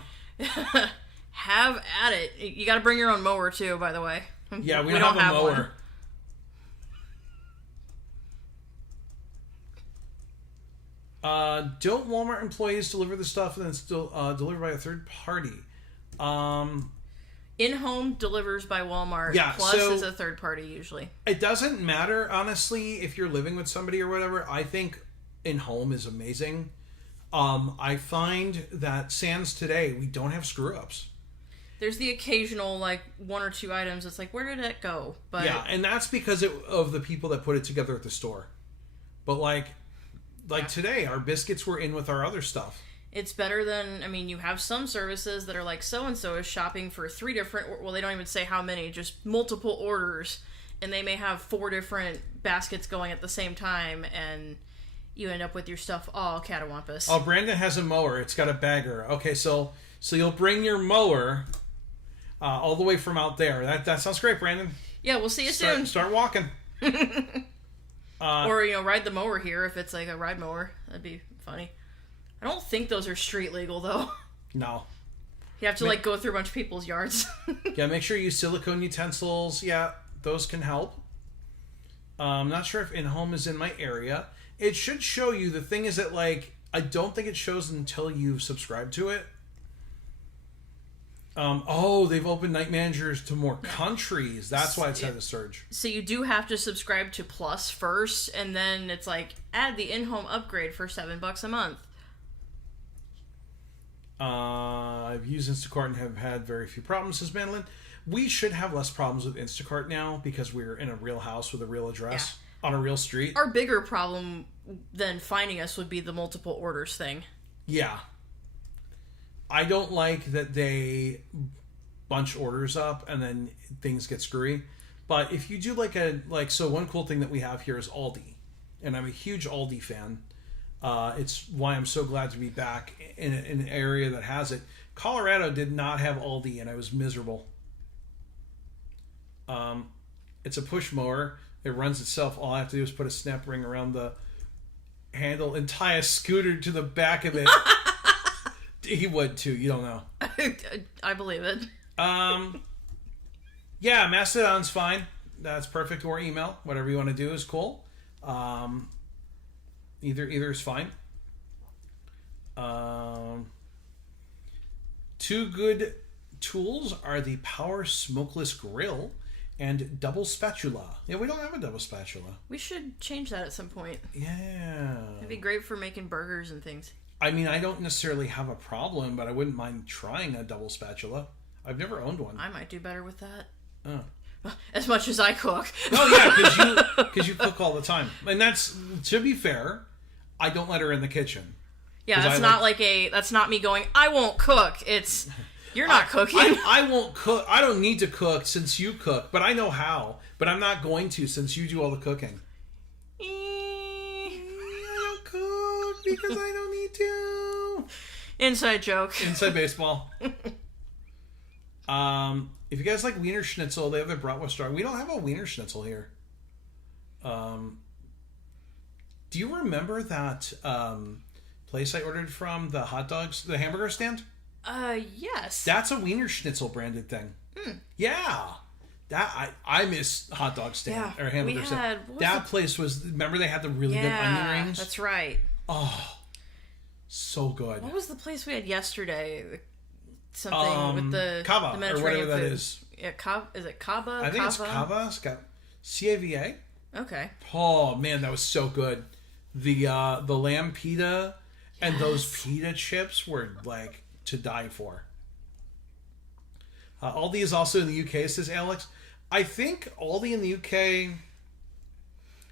Have at it. You got to bring your own mower too, by the way. Yeah, we don't have a mower. Don't Walmart employees deliver the stuff and then still delivered by a third party? In-home delivers by Walmart. Yeah, Plus so is a third party usually. It doesn't matter, honestly, if you're living with somebody or whatever. I think in-home is amazing. I find that sans today, we don't have screw-ups. There's the occasional, like, one or two items. It's like, where did it go? But yeah, and that's because of the people that put it together at the store. But, like today, our biscuits were in with our other stuff. It's better than, I mean, you have some services that are like, so-and-so is shopping for 3 different, well, they don't even say how many, just multiple orders. And they may have 4 different baskets going at the same time, and you end up with your stuff all catawampus. Oh, Brandon has a mower. It's got a bagger. Okay, so you'll bring your mower all the way from out there. That sounds great, Brandon. Yeah, we'll see you soon. Start walking. Or, ride the mower here if it's like a ride mower. That'd be funny. I don't think those are street legal, though. No. You have to, go through a bunch of people's yards. Yeah, make sure you use silicone utensils. Yeah, those can help. I'm not sure if in-home is in my area. It should show you. The thing is that, I don't think it shows until you've subscribed to it. They've opened night managers to more countries. That's why it's had a surge. So you do have to subscribe to Plus first, and then it's add the in-home upgrade for $7 a month. I've used Instacart and have had very few problems, says Madeline. We should have less problems with Instacart now because we're in a real house with a real address on a real street. Our bigger problem than finding us would be the multiple orders thing. Yeah. I don't like that they bunch orders up and then things get screwy. But if you do so one cool thing that we have here is Aldi. And I'm a huge Aldi fan. It's why I'm so glad to be back in an area that has it. Colorado did not have Aldi, and I was miserable. It's a push mower. It runs itself. All I have to do is put a snap ring around the handle and tie a scooter to the back of it. He would too. You don't know. I believe it. Yeah, Mastodon's fine. That's perfect. Or email. Whatever you want to do is cool. Either is fine. Two good tools are the Power Smokeless Grill and double spatula. Yeah, we don't have a double spatula. We should change that at some point. Yeah. It'd be great for making burgers and things. I mean, I don't necessarily have a problem, but I wouldn't mind trying a double spatula. I've never owned one. I might do better with that. Oh. As much as I cook. Oh, yeah, because you cook all the time. And that's, to be fair, I don't let her in the kitchen. Yeah, that's not me going, I won't cook. It's, you're not cooking. I won't cook. I don't need to cook since you cook, but I know how. But I'm not going to since you do all the cooking. I don't cook because I don't need to. Inside joke. Inside baseball. If you guys like Wiener Schnitzel, they have their bratwurst dog. We don't have a Wiener Schnitzel here. Do you remember that place I ordered from, the hot dogs, the hamburger stand? Yes. That's a Wiener Schnitzel branded thing. Yeah. That I miss hot dog stand or hamburger stand. That place was, remember they had the really good onion rings? That's right. Oh, so good. What was the place we had yesterday? Something with the Cava, the Mediterranean or whatever that food. is. Yeah, is it Cava? I think it's Cava. It's got CAVA. Okay. Oh man, that was so good. The lamb pita and those pita chips were like to die for. Aldi is also in the UK, says Alex. I think Aldi in the UK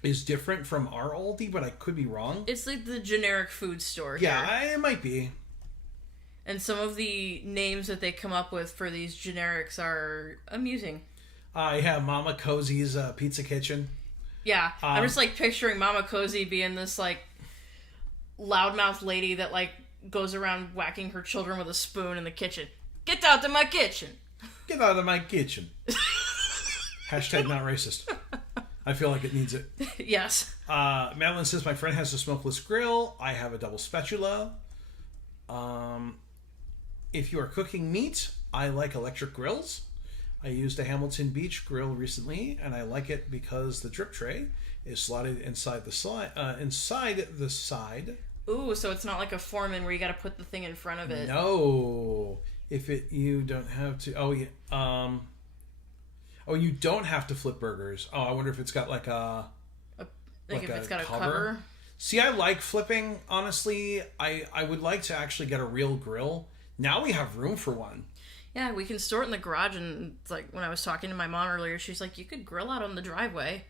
is different from our Aldi, but I could be wrong. It's like the generic food store Yeah, here. it might be. And some of the names that they come up with for these generics are amusing. Yeah, Mama Cozy's Pizza Kitchen. Yeah, I'm just like picturing Mama Cozy being this like loudmouth lady that like goes around whacking her children with a spoon in the kitchen. Get out of my kitchen! Get out of my kitchen. Hashtag not racist. I feel like it needs it. Yes. Madeline says, my friend has a smokeless grill. I have a double spatula. If you are cooking meat, I like electric grills. I used a Hamilton Beach grill recently, and I like it because the drip tray is slotted inside the side. Ooh, so it's not like a Foreman where you got to put the thing in front of it. No, you don't have to. Oh yeah. You don't have to flip burgers. Oh, I wonder if it's got like a. If it's got a cover. See, I like flipping. Honestly, I would like to actually get a real grill. Now we have room for one. Yeah, we can store it in the garage, and it's like when I was talking to my mom earlier, she's like, you could grill out on the driveway.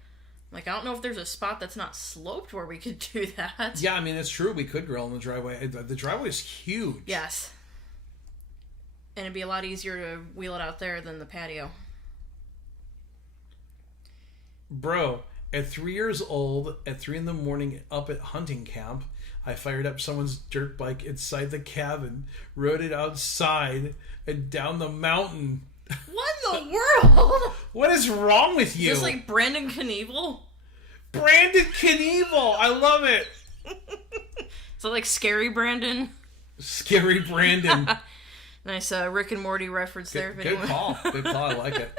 Like, I don't know if there's a spot that's not sloped where we could do that. Yeah, I mean, it's true. We could grill in the driveway. The driveway is huge. Yes. And it'd be a lot easier to wheel it out there than the patio. Bro, at 3 years old, at 3 in the morning, up at hunting camp, I fired up someone's dirt bike inside the cabin, rode it outside, and down the mountain. What in the world? What is wrong with you? Just like Brandon Knievel? Brandon Knievel. I love it. So like Scary Brandon. Scary Brandon. Nice Rick and Morty reference there. Good call. Good call. I like it.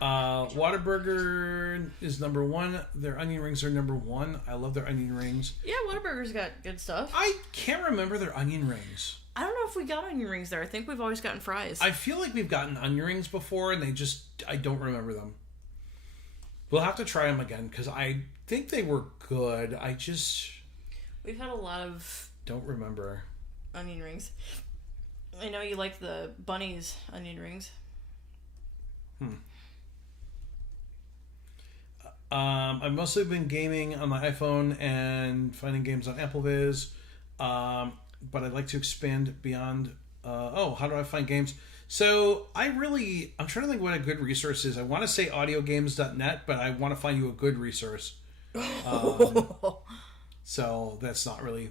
Whataburger is number 1. Their onion rings are number 1. I love their onion rings. Yeah, Whataburger's got good stuff. I can't remember their onion rings. I don't know if we got onion rings there. I think we've always gotten fries. I feel like we've gotten onion rings before, and I don't remember them. We'll have to try them again, because I think they were good. We've had a lot of don't remember onion rings. I know you like the Bunny's onion rings. I've mostly been gaming on my iPhone and finding games on AppleViz, but I'd like to expand beyond. How do I find games? So I'm trying to think what a good resource is. I want to say audiogames.net, but I want to find you a good resource. So that's not really,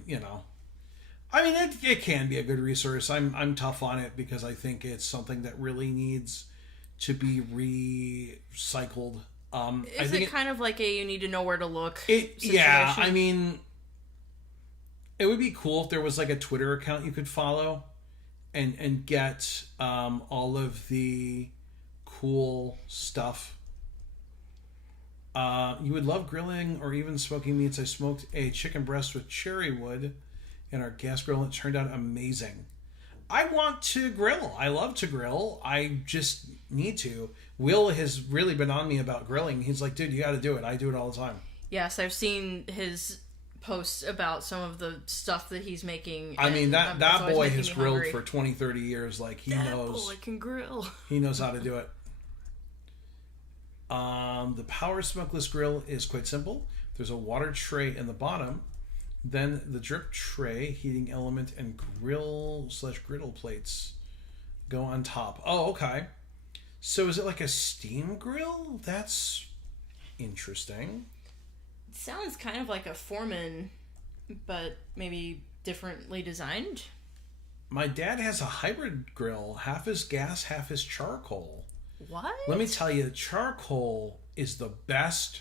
I mean, it can be a good resource. I'm tough on it because I think it's something that really needs to be recycled. Is it kind of like a you need to know where to look situation? Yeah, I mean, it would be cool if there was like a Twitter account you could follow and get all of the cool stuff. You would love grilling or even smoking meats. I smoked a chicken breast with cherry wood in our gas grill and it turned out amazing. I want to grill. I love to grill. I just need to. Will has really been on me about grilling. He's like, dude, you got to do it. I do it all the time. Yes, I've seen his posts about some of the stuff that he's making. I mean, that boy has grilled for 20, 30 years. Like, he knows. That boy can grill. He knows how to do it. The power smokeless grill is quite simple. There's a water tray in the bottom. Then the drip tray, heating element, and grill/griddle plates go on top. Oh, okay. So is it like a steam grill? That's interesting. It sounds kind of like a Foreman, but maybe differently designed. My dad has a hybrid grill. Half is gas, half is charcoal. What? Let me tell you, charcoal is the best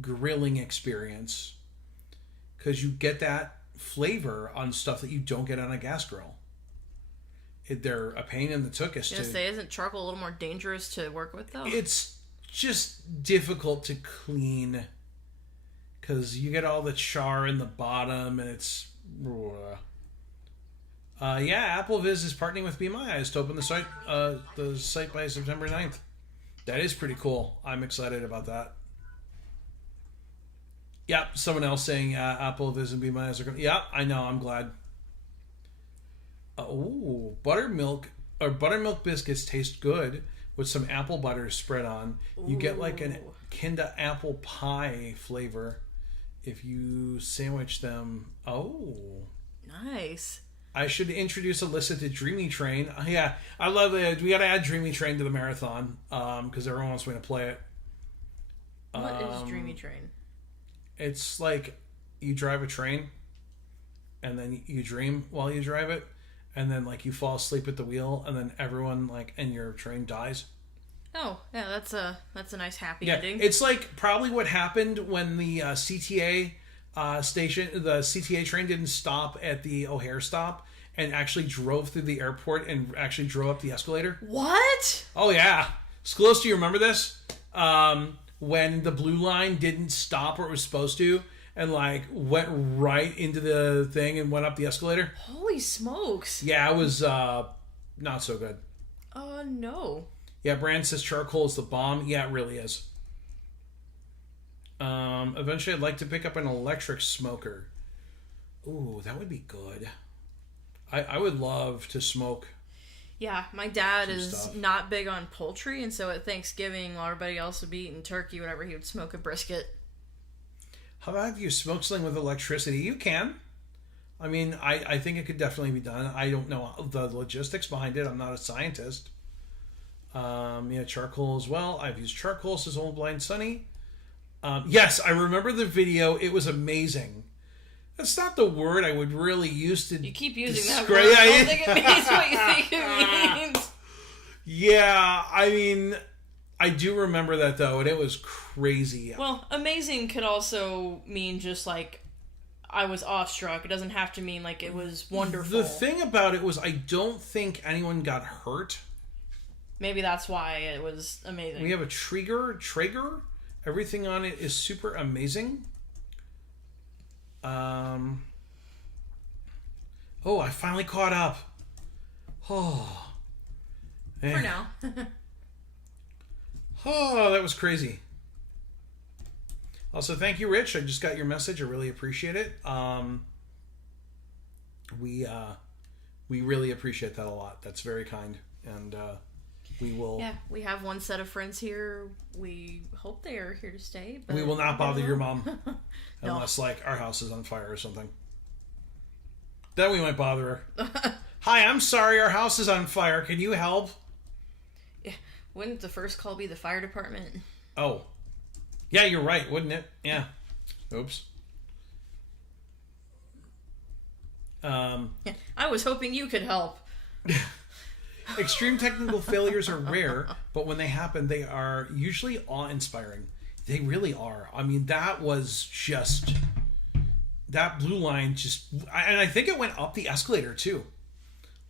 grilling experience because you get that flavor on stuff that you don't get on a gas grill. They're a pain in the tuchus. Isn't charcoal a little more dangerous to work with, though? It's just difficult to clean because you get all the char in the bottom and it's... AppleViz is partnering with Be My Eyes to open the site by September 9th. That is pretty cool. I'm excited about that. Yep, someone else saying AppleViz and Be My Eyes are going. Yeah, I know. I'm glad. Buttermilk biscuits taste good with some apple butter spread on. You get like an Kinda apple pie flavor if you sandwich them. Oh, nice. I should introduce Alyssa to Dreamy Train. Yeah, I love it. We got to add Dreamy Train to the marathon because everyone wants me to play it. What is Dreamy Train? It's like you drive a train and then you dream while you drive it and then like you fall asleep at the wheel and then everyone like and your train dies. Oh, yeah, that's a nice happy ending. It's like probably what happened when the CTA the CTA train didn't stop at the O'Hare stop and actually drove through the airport and actually drove up the escalator. What? Oh yeah. Sklos, do you remember this? When the blue line didn't stop where it was supposed to and like went right into the thing and went up the escalator. Holy smokes. Yeah, it was not so good. No. Yeah, Brand says charcoal is the bomb. Yeah, it really is. Eventually I'd like to pick up an electric smoker. Ooh, that would be good. I would love to smoke. Yeah, my dad is stuff. not big on poultry, and so at Thanksgiving, while everybody else would be eating turkey, whatever, he would smoke a brisket. How about if you smoke something with electricity? You can. I mean, I think it could definitely be done. I don't know the logistics behind it. I'm not a scientist. Charcoal as well. I've used charcoal, says Old Blind Sunny. Yes, I remember the video. It was amazing. That's not the word I would really use to. You keep using that describe. word. I don't think it means what you think it means. Yeah, I mean, I do remember that, though, and it was crazy. Well, amazing could also mean just like I was awestruck. It doesn't have to mean like it was wonderful. The thing about it was I don't think anyone got hurt. Maybe that's why it was amazing. We have a Traeger. Everything on it is super amazing. Oh, I finally caught up. Oh. For now. Oh, that was crazy. Also, thank you, Rich. I just got your message. I really appreciate it. We really appreciate that a lot. That's very kind, and we will. Yeah, we have one set of friends here. We hope they are here to stay. But We will not bother your mom No. unless, like, our house is on fire or something. Then we might bother her. Hi, I'm sorry, our house is on fire. Can you help? Wouldn't the first call be the fire department? Oh. Yeah, you're right, wouldn't it? Yeah. Oops. Yeah, I was hoping you could help. Extreme technical failures are rare, but when they happen, they are usually awe-inspiring. They really are. I mean, that was just... That blue line just... And I think it went up the escalator, too.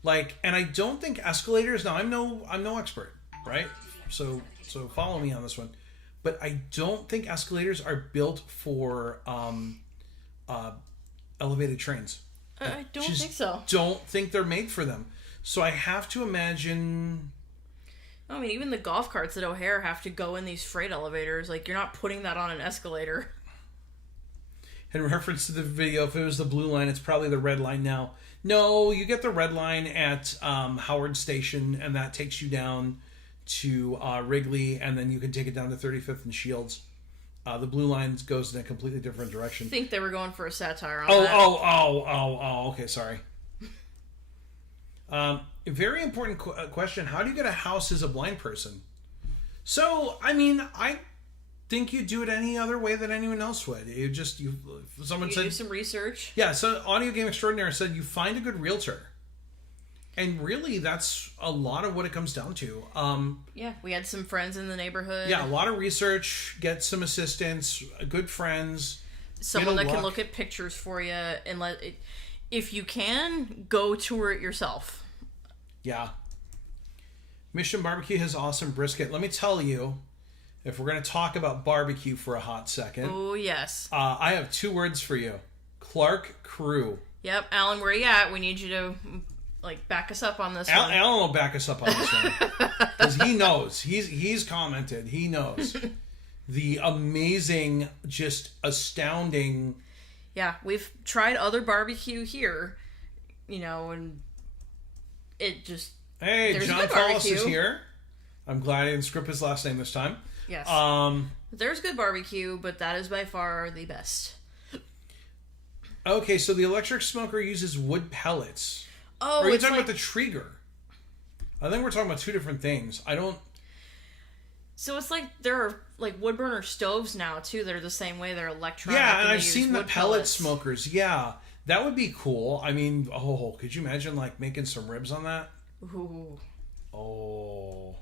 Like, and I don't think escalators... Now, I'm no expert, right? So follow me on this one. But I don't think escalators are built for elevated trains. I don't Just think so. Don't think they're made for them. So I have to imagine... I mean, even the golf carts at O'Hare have to go in these freight elevators. Like, you're not putting that on an escalator. In reference to the video, if it was the blue line, it's probably the red line now. No, you get the red line at Howard Station, and that takes you down to Wrigley, and then you can take it down to 35th and Shields. The blue line goes in a completely different direction. I think they were going for a satire on Oh, that. oh, okay, sorry. A very important question. How do you get a house as a blind person? So, I mean, I think you do it any other way than anyone else would. Someone You said... do some research. Yeah, so Audio Game Extraordinaire said you find a good realtor. And really, that's a lot of what it comes down to. Yeah, we had some friends in the neighborhood. Yeah, a lot of research, get some assistance, good friends. Someone that luck. can look at pictures for you and if you can, go tour it yourself. Yeah. Mission Barbecue has awesome brisket. Let me tell you, if we're going to talk about barbecue for a hot second, Oh, yes. I have 2 words for you. Clark Crew. Yep, Alan, where you at? We need you to, back us up on this one. Alan will back us up on this one. Because he knows. He's commented. He knows. The amazing, just astounding... Yeah, we've tried other barbecue here, and it just... Hey, There's John good Follis barbecue. is here. I'm glad I didn't script his last name this time. Yes. There's good barbecue, but that is by far the best. Okay, so the electric smoker uses wood pellets. Oh, Or are you it's talking like... about the Traeger? I think we're talking about 2 different things. I don't... So it's like there are wood burner stoves now too that are the same way. They're electronic. Yeah, and they I've use seen the wood pellet pellets. smokers. Yeah, that would be cool. I mean, could you imagine making some ribs on that? Ooh. Oh.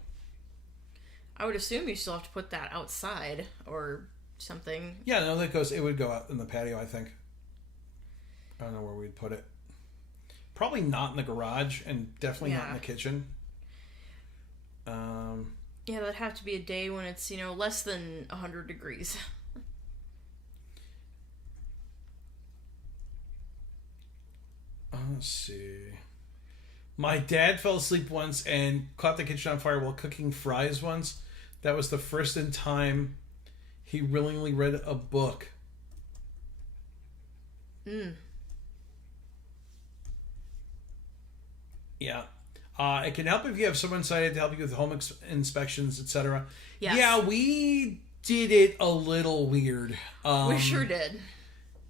I would assume you still have to put that outside or something. Yeah, no, it would go out in the patio, I think. I don't know where we'd put it. Probably not in the garage, and definitely not in the kitchen. Yeah, that'd have to be a day when it's, less than 100 degrees. Let's see. My dad fell asleep once and caught the kitchen on fire while cooking fries once. That was the first in time he willingly read a book. Yeah. It can help if you have someone sighted to help you with home inspections, etc. Yes. Yeah, we did it a little weird. We sure did.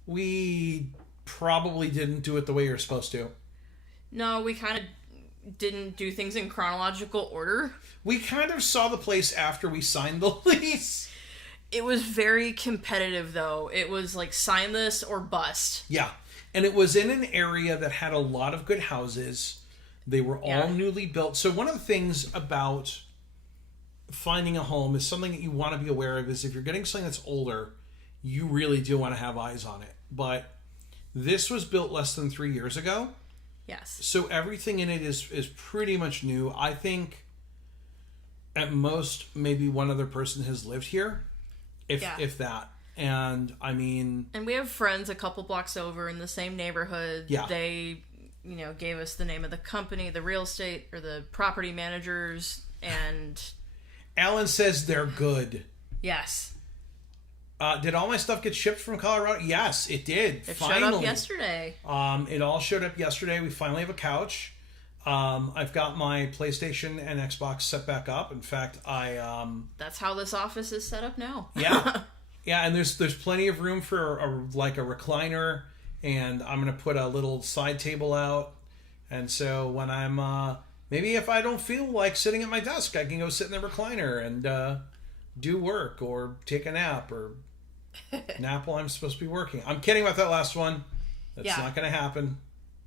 We probably didn't do it the way you're supposed to. No, we kind of didn't do things in chronological order. We kind of saw the place after we signed the lease. It was very competitive, though. It was like, sign this or bust. Yeah. And it was in an area that had a lot of good houses. They were all newly built. So one of the things about finding a home is something that you want to be aware of. Is if you're getting something that's older, you really do want to have eyes on it. But this was built less than 3 years ago, Yes. so everything in it is pretty much new. I think at most maybe one other person has lived here, if that. And I mean, And we have friends a couple blocks over in the same neighborhood. Yeah. They, gave us the name of the company, the real estate or the property managers, and Alan says they're good. yes, Did all my stuff get shipped from Colorado? Yes, it did. it Finally. showed up yesterday. It all showed up yesterday. We finally have a couch. I've got my PlayStation and Xbox set back up. In fact, That's how this office is set up now. yeah, yeah, and there's plenty of room for a recliner, and I'm gonna put a little side table out. And so when I'm maybe if I don't feel like sitting at my desk, I can go sit in the recliner and do work or take a nap or nap while I'm supposed to be working. I'm kidding about that last one. That's Yeah. not going to happen.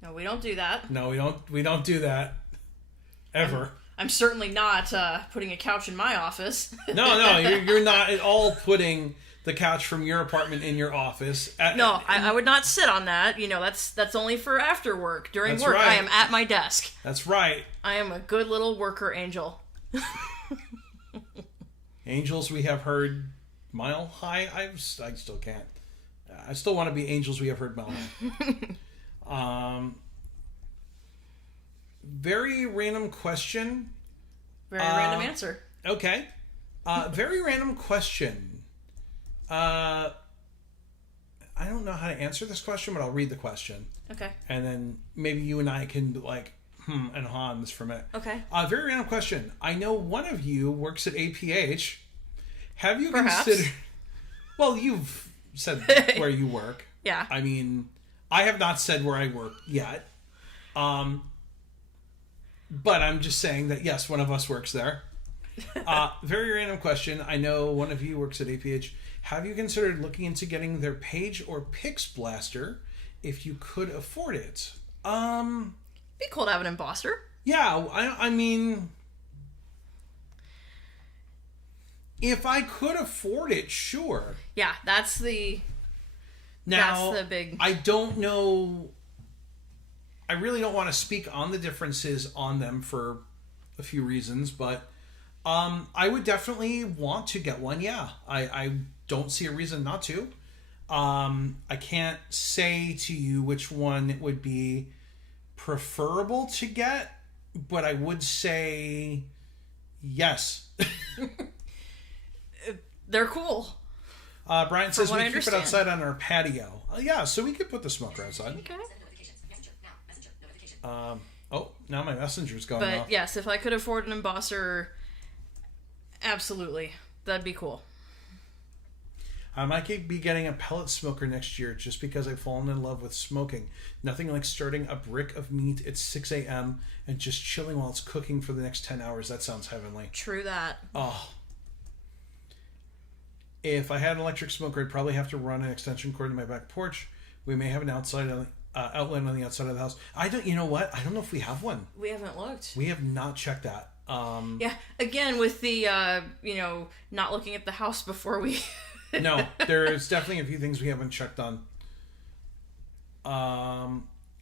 No, we don't do that. No, we don't do that ever. I'm certainly not putting a couch in my office. No, you're not at all putting the couch from your apartment in your office. No, I would not sit on that. That's only for after work. During That's work, right. I am at my desk. That's right. I am a good little worker angel. Angels we have heard mile high. I still can't. I still want to be angels we have heard mile high. Very random question. Very random answer. Okay. Very random question. I don't know how to answer this question, but I'll read the question. Okay. And then maybe you and I can and ha on this for a minute. Okay. Very random question. I know one of you works at APH. Have you Perhaps. considered... Well, you've said where you work. Yeah. I mean, I have not said where I work yet. But I'm just saying that, yes, one of us works there. Very random question. I know one of you works at APH. Have you considered looking into getting their Page or Pix blaster if you could afford it? Be cool to have an embosser. Yeah, I mean, if I could afford it, sure. Yeah, that's the big... I don't know. I really don't want to speak on the differences on them for a few reasons, but I would definitely want to get one. Yeah, I don't see a reason not to. I can't say to you which one would be preferable to get, but I would say yes. They're cool. Brian says what we I keep it understand. outside on our patio. Yeah, so we could put the smoker outside. Okay. Oh, now my messenger's going But off. yes, if I could afford an embosser, absolutely. That'd be cool. I might be getting a pellet smoker next year just because I've fallen in love with smoking. Nothing like starting a brick of meat at 6 a.m. and just chilling while it's cooking for the next 10 hours. That sounds heavenly. True that. Oh. If I had an electric smoker, I'd probably have to run an extension cord to my back porch. We may have an outlet on the outside of the house. You know what? I don't know if we have one. We haven't looked. We have not checked that. Yeah, again, with the, not looking at the house before we... No, there's definitely a few things we haven't checked on.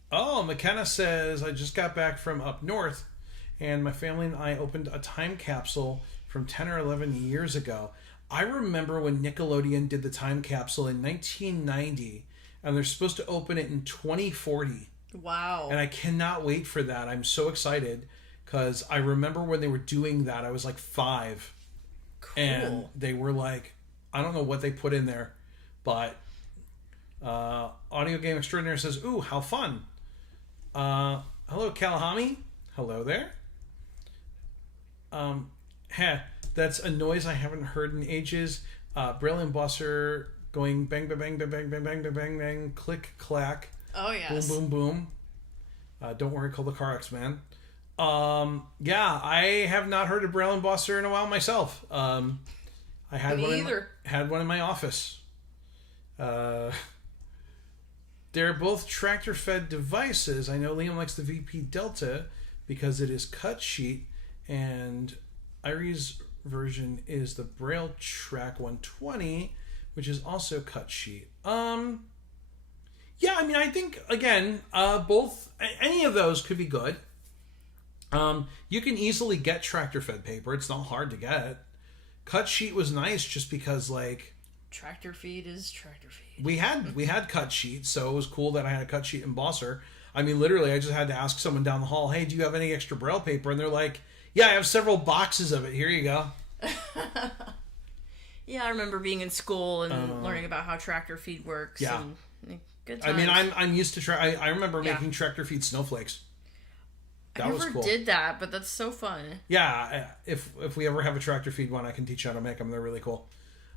McKenna says, I just got back from up north, and my family and I opened a time capsule from 10 or 11 years ago. I remember when Nickelodeon did the time capsule in 1990, and they're supposed to open it in 2040. Wow. And I cannot wait for that. I'm so excited, because I remember when they were doing that, I was like 5. Cool. And they were like, I don't know what they put in there, but Audio Game Extraordinaire says, ooh, how fun. Hello, Kalahami. Hello there. That's a noise I haven't heard in ages. Braille embosser going bang, bang, bang, bang, bang, bang, bang, bang, bang, bang, click, clack. Oh, yes. Boom, boom, boom. Don't worry, call the Car X Man. Yeah, I have not heard a Braille embosser in a while myself. I had Me one either. had one in my office. They're both tractor-fed devices. I know Liam likes the VP Delta because it is cut sheet, and Irie's version is the Braille Track 120, which is also cut sheet. Yeah, I mean, I think, again, both, any of those could be good. You can easily get tractor fed paper. It's not hard to get. Cut sheet was nice just because, like, Tractor feed is tractor feed. we had cut sheets, so it was cool that I had a cut sheet embosser. I mean, literally, I just had to ask someone down the hall, hey, do you have any extra Braille paper? And they're like, yeah, I have several boxes of it. Here you go. Yeah, I remember being in school and learning about how tractor feed works. Yeah. And good I times. mean, I'm used to I remember Yeah. making tractor feed snowflakes. That I was never cool. did that, but that's so fun. Yeah, if we ever have a tractor feed one, I can teach you how to make them. They're really cool.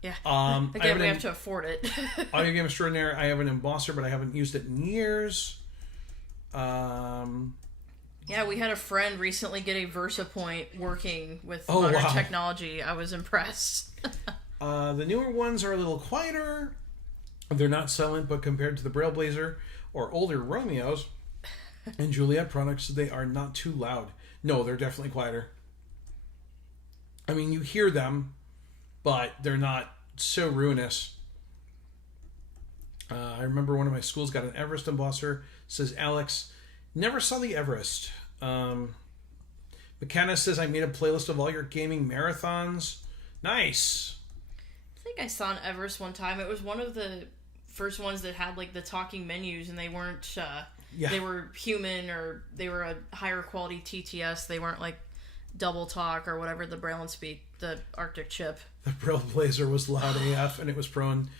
Yeah. I Again, we an- have to afford it. Audio Game Extraordinaire, I have an embosser, but I haven't used it in years. Yeah, we had a friend recently get a VersaPoint working with Oh, modern wow. technology. I was impressed. The newer ones are a little quieter. They're not silent, but compared to the Brailleblazer or older Romeos and Juliet products, they are not too loud. No, they're definitely quieter. I mean, you hear them, but they're not so ruinous. I remember one of my schools got an Everest embosser. Says Alex, never saw the Everest. McKenna says, I made a playlist of all your gaming marathons. Nice. I think I saw an Everest one time. It was one of the first ones that had like the talking menus, and they weren't. Yeah. They were human, or they were a higher quality TTS. They weren't like double talk or whatever the Braille and Speak, the Arctic chip. The Brailleblazer was loud AF, and it was prone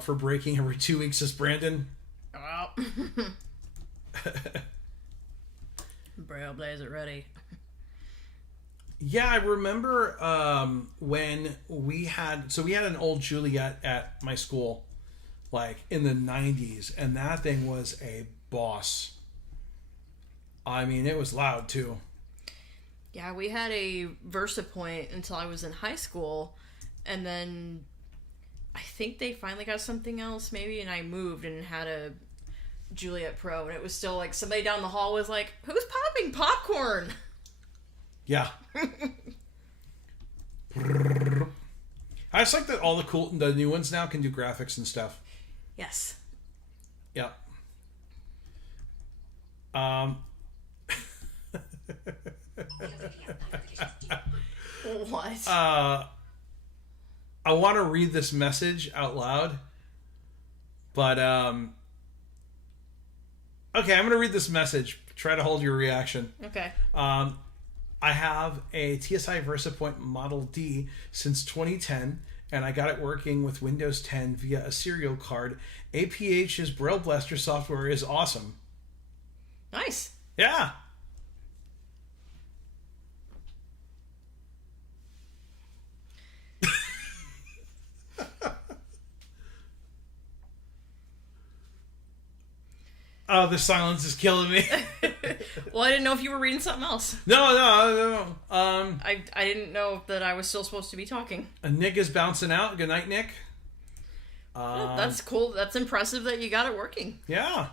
for breaking every 2 weeks, says Brandon. Well, Braille Blazer ready. Yeah, I remember when we had an old Juliet at my school, like in the 90s, and that thing was a boss. I mean, it was loud too. Yeah, we had a VersaPoint until I was in high school, and then I think they finally got something else maybe, and I moved and had a Juliet Pro, and it was still like somebody down the hall was like, "Who's popping popcorn?" Yeah. I just like that all the new ones now can do graphics and stuff. Yes. Yeah. What? I want to read this message out loud, but okay, I'm going to read this message. Try to hold your reaction. Okay. I have a TSI VersaPoint Model D since 2010, and I got it working with Windows 10 via a serial card. APH's Braille Blaster software is awesome. Nice. Yeah. Oh, the silence is killing me. Well, I didn't know if you were reading something else. No. I didn't know that I was still supposed to be talking. Nick is bouncing out. Good night, Nick. That's cool. That's impressive that you got it working. Yeah.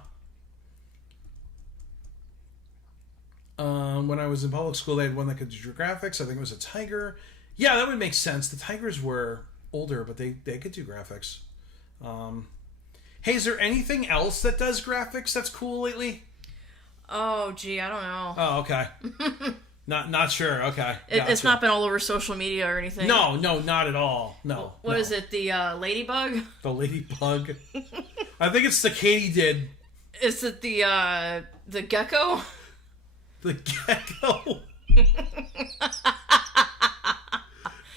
When I was in public school, they had one that could do graphics. I think it was a Tiger. Yeah, that would make sense. The Tigers were older, but they could do graphics. Hey, is there anything else that does graphics that's cool lately? Oh, gee, I don't know. Oh, okay. Not sure. Okay. It's Gotcha. not been all over social media or anything. No, not at all. No. What is it? The ladybug? The ladybug. I think it's the katydid. Is it the gecko? The gecko.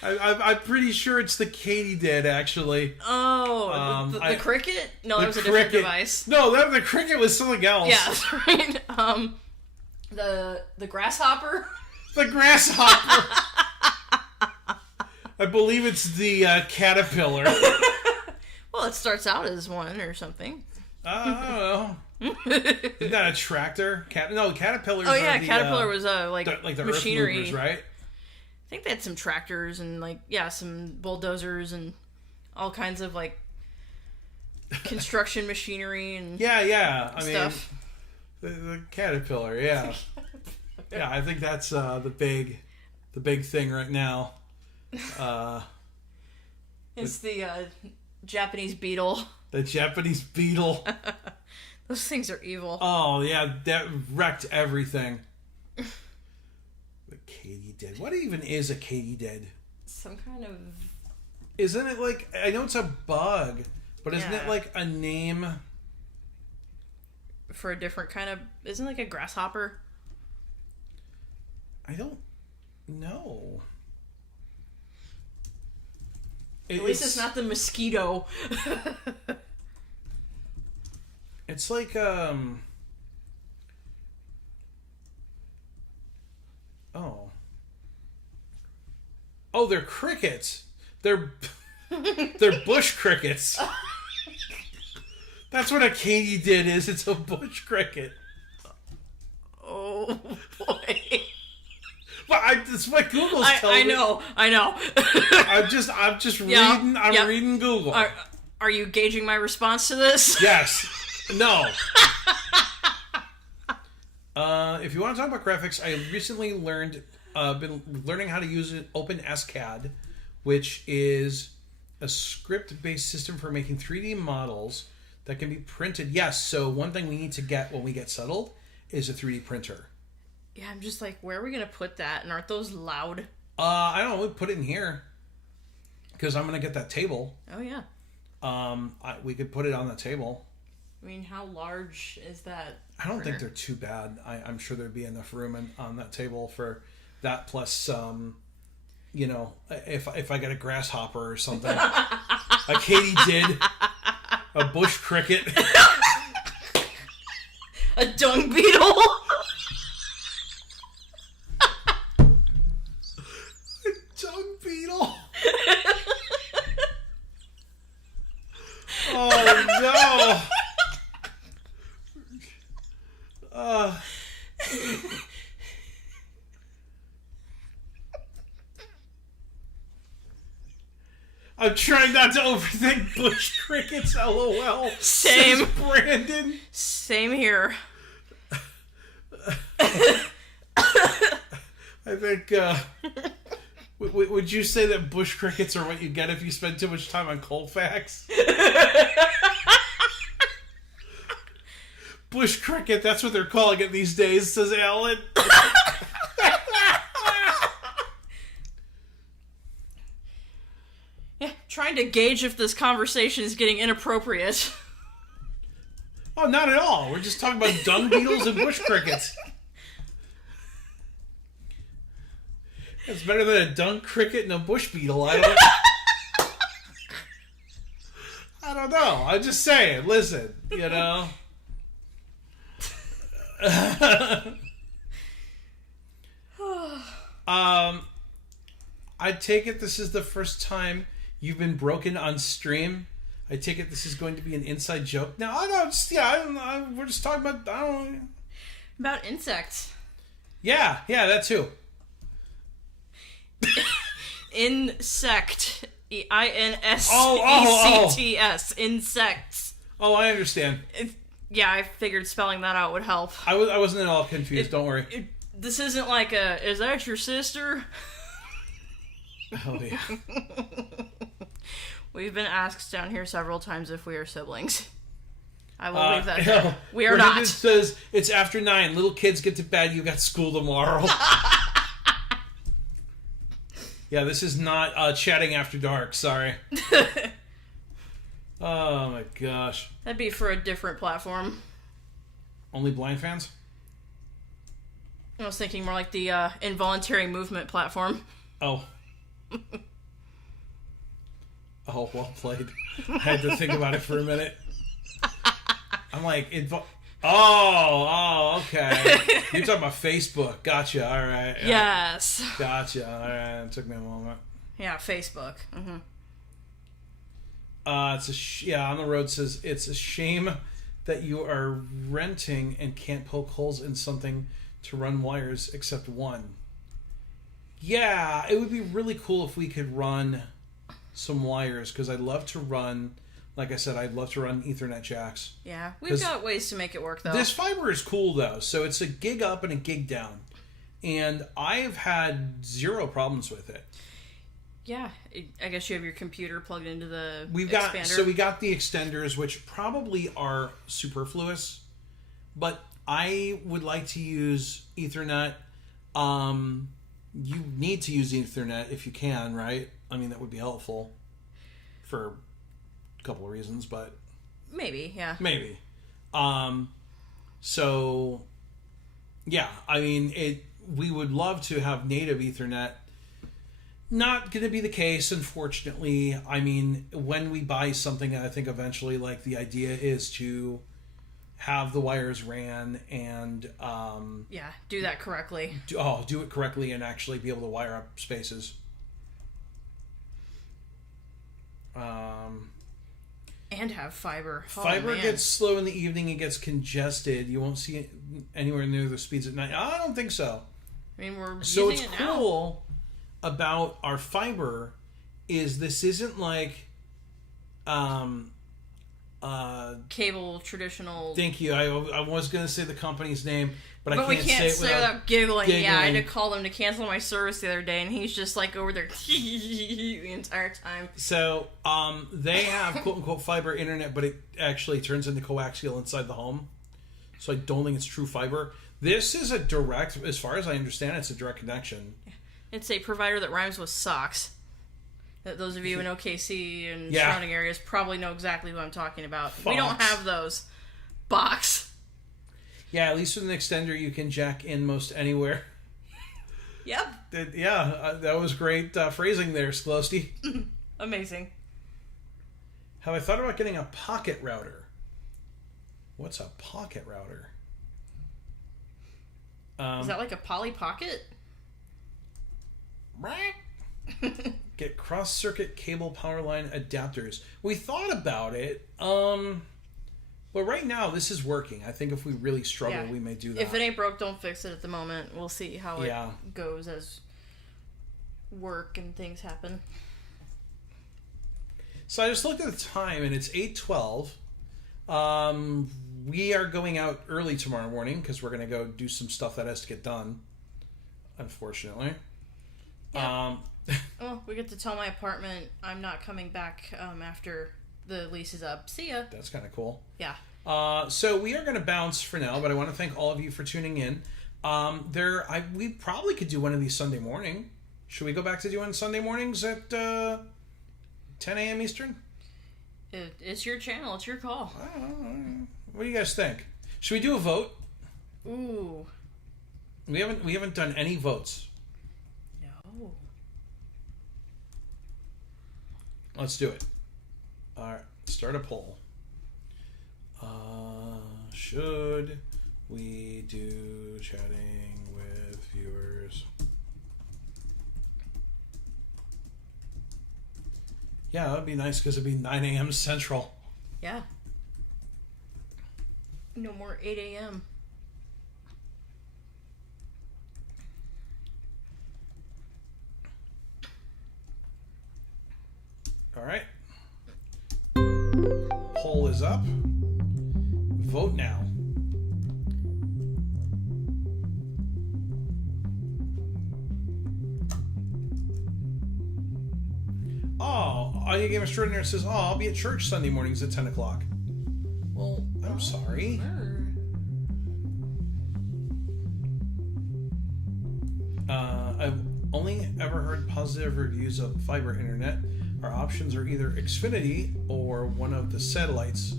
I'm pretty sure it's the katydid, actually. Oh, the cricket? No, that was a different device. No, the cricket was something else. Yeah, that's right. The grasshopper? The grasshopper. I believe it's the caterpillar. Well, it starts out as one or something. I don't know. Isn't that a tractor? Caterpillars. Oh yeah, the, caterpillar was like the machinery, earth movers, right? I think they had some tractors and some bulldozers and all kinds of like construction machinery and Yeah. I stuff. mean, the caterpillar. Yeah, yeah. I think that's the big thing right now. It's the Japanese beetle. The Japanese beetle. Those things are evil. Oh, yeah, that wrecked everything. The katydid. What even is a katydid? Some kind of... Isn't it like... I know it's a bug, but isn't it Yeah. like a name... For a different kind of... Isn't it like a grasshopper? I don't know. At least it's not the mosquito. It's like, Oh, they're crickets. They're bush crickets. That's what a katydid is. It's a bush cricket. Oh, boy. But that's what Google's telling me. I know. I'm just reading. I'm reading Google. Are you gauging my response to this? Yes. No. If you want to talk about graphics, I recently been learning how to use an OpenSCAD, which is a script-based system for making 3D models that can be printed. Yes. So one thing we need to get when we get settled is a 3D printer. Yeah, I'm just like, where are we going to put that? And aren't those loud? I don't know. We put it in here because I'm gonna get that table. Oh, yeah. We could put it on the table. I mean, how large is that? I don't think they're too bad. I'm sure there'd be enough room on that table for that. Plus, if I get a grasshopper or something, a katydid, a bush cricket, A dung beetle? dung beetle. Oh no. I'm trying not to overthink bush crickets, LOL. Same. Says Brandon. Same here. I think, would you say that bush crickets are what you get if you spend too much time on Colfax? Bush cricket, that's what they're calling it these days, says Alan. Yeah, trying to gauge if this conversation is getting inappropriate. Oh, not at all. We're just talking about dung beetles and bush crickets. It's better than a dung cricket and a bush beetle. I don't know. I'm just saying. Listen, I take it this is the first time you've been broken on stream. I take it this is going to be an inside joke. Now, we're just talking about, About insects. Yeah, that too. Insect. INSECTS. Insects. Oh, I understand. Yeah, I figured spelling that out would help. I wasn't at all confused, don't worry. This isn't like is that your sister? Oh, yeah. We've been asked down here several times if we are siblings. I will leave that no, there. We are not. It says it's after 9. Little kids get to bed. You got school tomorrow. Yeah, this is not chatting after dark. Sorry. Oh my gosh. That'd be for a different platform. Only blind fans? I was thinking more like the involuntary movement platform. Oh. Oh, well played. I had to think about it for a minute. I'm like, oh, okay. You're talking about Facebook. Gotcha. All right. Yes. Gotcha. All right. It took me a moment. Yeah, Facebook. Mm-hmm. On the road says it's a shame that you are renting and can't poke holes in something to run wires except one. Yeah, it would be really cool if we could run some wires because I'd love to run. Like I said, I'd love to run Ethernet jacks. Yeah, we've got ways to make it work, though. This fiber is cool, though. So it's a gig up and a gig down. And I've had zero problems with it. Yeah, I guess you have your computer plugged into the We got the extenders, which probably are superfluous, but I would like to use Ethernet. You need to use Ethernet if you can, right? I mean, that would be helpful for a couple of reasons, but maybe. So yeah, I mean, we would love to have native Ethernet. Not going to be the case, unfortunately. I mean, when we buy something, I think eventually, like, the idea is to have the wires ran and do that correctly. Do it correctly and actually be able to wire up spaces. And have fiber. Fiber gets slow in the evening. It gets congested. You won't see it anywhere near the speeds at night. I don't think so. I mean, we're so using it's it now. cool about our fiber is this isn't like cable traditional. Thank you. I was going to say the company's name, but I we can't can't say it without giggling. Yeah, I had to call them to cancel my service the other day, and he's just like over there the entire time. So they have quote unquote fiber internet, but it actually turns into coaxial inside the home. So I don't think it's true fiber. This is a direct, as far as I understand, it's a direct connection. It's a provider that rhymes with socks. Those of you in OKC and surrounding areas probably know exactly who I'm talking about. Fox. We don't have those. Box. Yeah, at least with an extender you can jack in most anywhere. Yep. That was great phrasing there, Sklosty. Amazing. Have I thought about getting a pocket router? What's a pocket router? Is that like a Polly Pocket? Get cross-circuit cable power line adapters. We thought about it, but right now this is working. I think if we really struggle, we may do that. If it ain't broke, don't fix it at the moment. We'll see how it goes as work and things happen. So I just looked at the time, and it's 8:12. We are going out early tomorrow morning because we're going to go do some stuff that has to get done, unfortunately. Yeah. Well, we get to tell my apartment I'm not coming back after the lease is up. See ya. That's kind of cool. Yeah. So we are going to bounce for now, but I want to thank all of you for tuning in. We probably could do one of these Sunday morning. Should we go back to doing Sunday mornings at 10 a.m. Eastern? It's your channel. It's your call. What do you guys think? Should we do a vote? Ooh. We haven't done any votes. No. Let's do it. All right, start a poll. Should we do chatting with viewers? Yeah, that'd be nice because it'd be 9 a.m. Central. Yeah. No more 8 a.m. All right. Poll is up. Vote now. Oh, Audio Game Extraordinaire says, I'll be at church Sunday mornings at 10 o'clock. Well, I'm sorry. I've only ever heard positive reviews of fiber internet. Our options are either Xfinity or one of the satellites.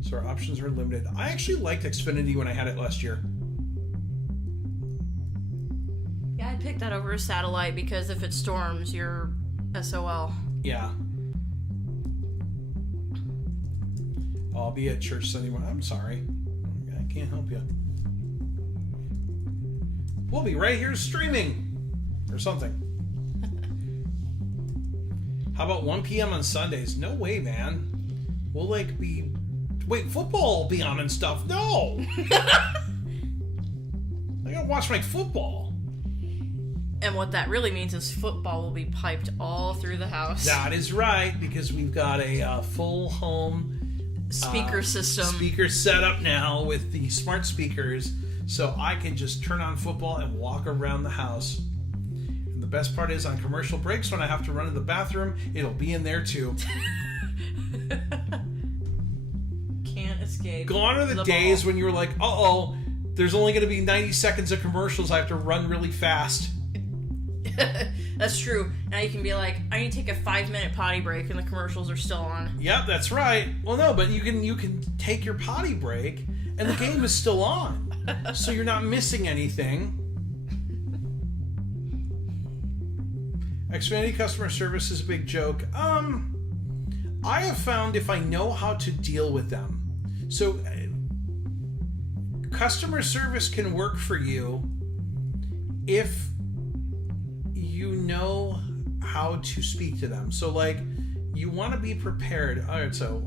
So our options are limited. I actually liked Xfinity when I had it last year. Yeah, I'd pick that over a satellite because if it storms, you're SOL. Yeah. I'll be at church Sunday morning. I'm sorry. I can't help you. We'll be right here streaming. Or something. How about 1 p.m. on Sundays? No way, man. We'll be... Wait, football will be on and stuff. No! I gotta watch my football. And what that really means is football will be piped all through the house. That is right, because we've got a full home... speaker system. Speaker set up now with the smart speakers, so I can just turn on football and walk around the house. And the best part is on commercial breaks when I have to run to the bathroom, it'll be in there too. Can't escape. Gone are the days when you were like, uh-oh, there's only going to be 90 seconds of commercials. I have to run really fast. That's true. Now you can be like, I need to take a 5-minute potty break, and the commercials are still on. Yep, that's right. Well, no, but you can take your potty break, and the game is still on, so you're not missing anything. Xfinity customer service is a big joke. I have found if I know how to deal with them, so customer service can work for you if you know how to speak to them. So like, you want to be prepared. All right, so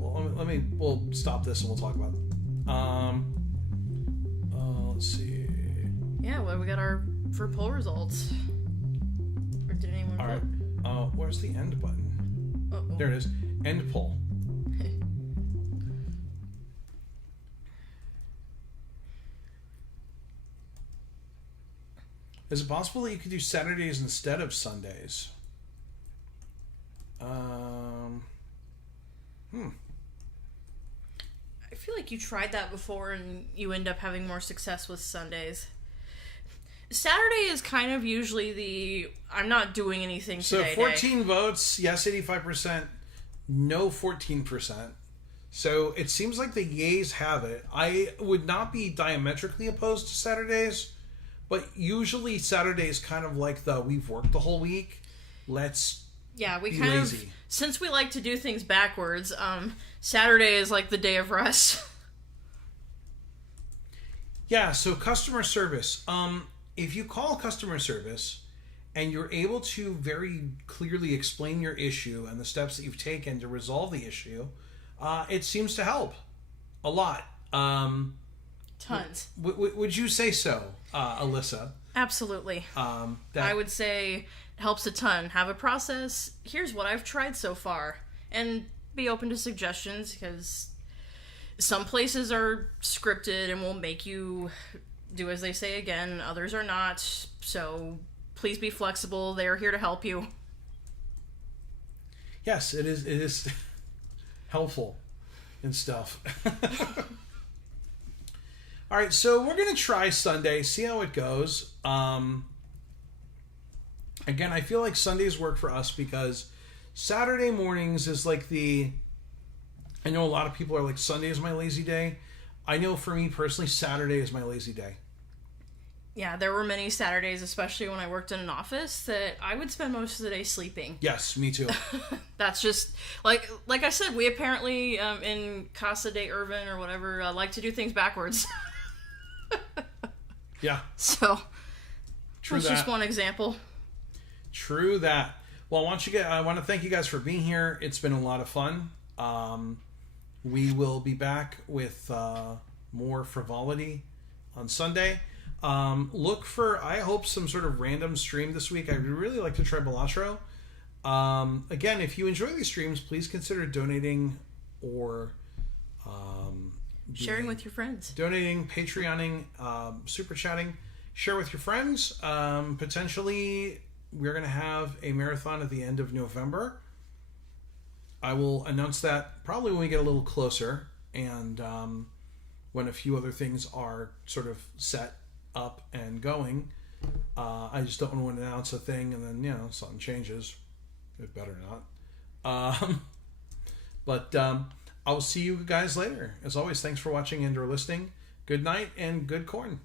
we'll stop this and we'll talk about it. Let's see. Yeah, well, we got for poll results. Or did anyone All right. Where's the end button? Uh-oh. There it is. End poll. Is it possible that you could do Saturdays instead of Sundays? I feel like you tried that before and you end up having more success with Sundays. Saturday is kind of usually I'm not doing anything today. So 14 votes, yes 85%, no 14%. So it seems like the yays have it. I would not be diametrically opposed to Saturdays, but usually Saturdays kind of like we've worked the whole week. Let's we be kind lazy. of, since we like to do things backwards, Saturday is like the day of rest. Yeah, so customer service. If you call customer service and you're able to very clearly explain your issue and the steps that you've taken to resolve the issue, it seems to help a lot. Tons. Would you say so, Alyssa? Absolutely. That I would say it helps a ton. Have a process. Here's what I've tried so far. And be open to suggestions, because some places are scripted and will make you do as they say again. Others are not. So please be flexible. They are here to help you. Yes, it is helpful and stuff. All right, so we're going to try Sunday, see how it goes. Again, I feel like Sundays work for us because Saturday mornings is like I know a lot of people are like, Sunday is my lazy day. I know for me personally, Saturday is my lazy day. Yeah, there were many Saturdays, especially when I worked in an office, that I would spend most of the day sleeping. Yes, me too. That's just, like I said, we apparently, in Casa de Irvin or whatever, like to do things backwards. Yeah. So, True that's just one example. True that. Well, I want to thank you guys for being here. It's been a lot of fun. We will be back with more frivolity on Sunday. Look for, I hope, some sort of random stream this week. I would really like to try Balatro. Again, if you enjoy these streams, please consider donating or sharing with your friends. Donating, Patreoning, super chatting. Share with your friends. Potentially, we're going to have a marathon at the end of November. I will announce that probably when we get a little closer and when a few other things are sort of set up and going. I just don't want to announce a thing and then, something changes. It better not. But I will see you guys later. As always, thanks for watching and or listening. Good night and good corn.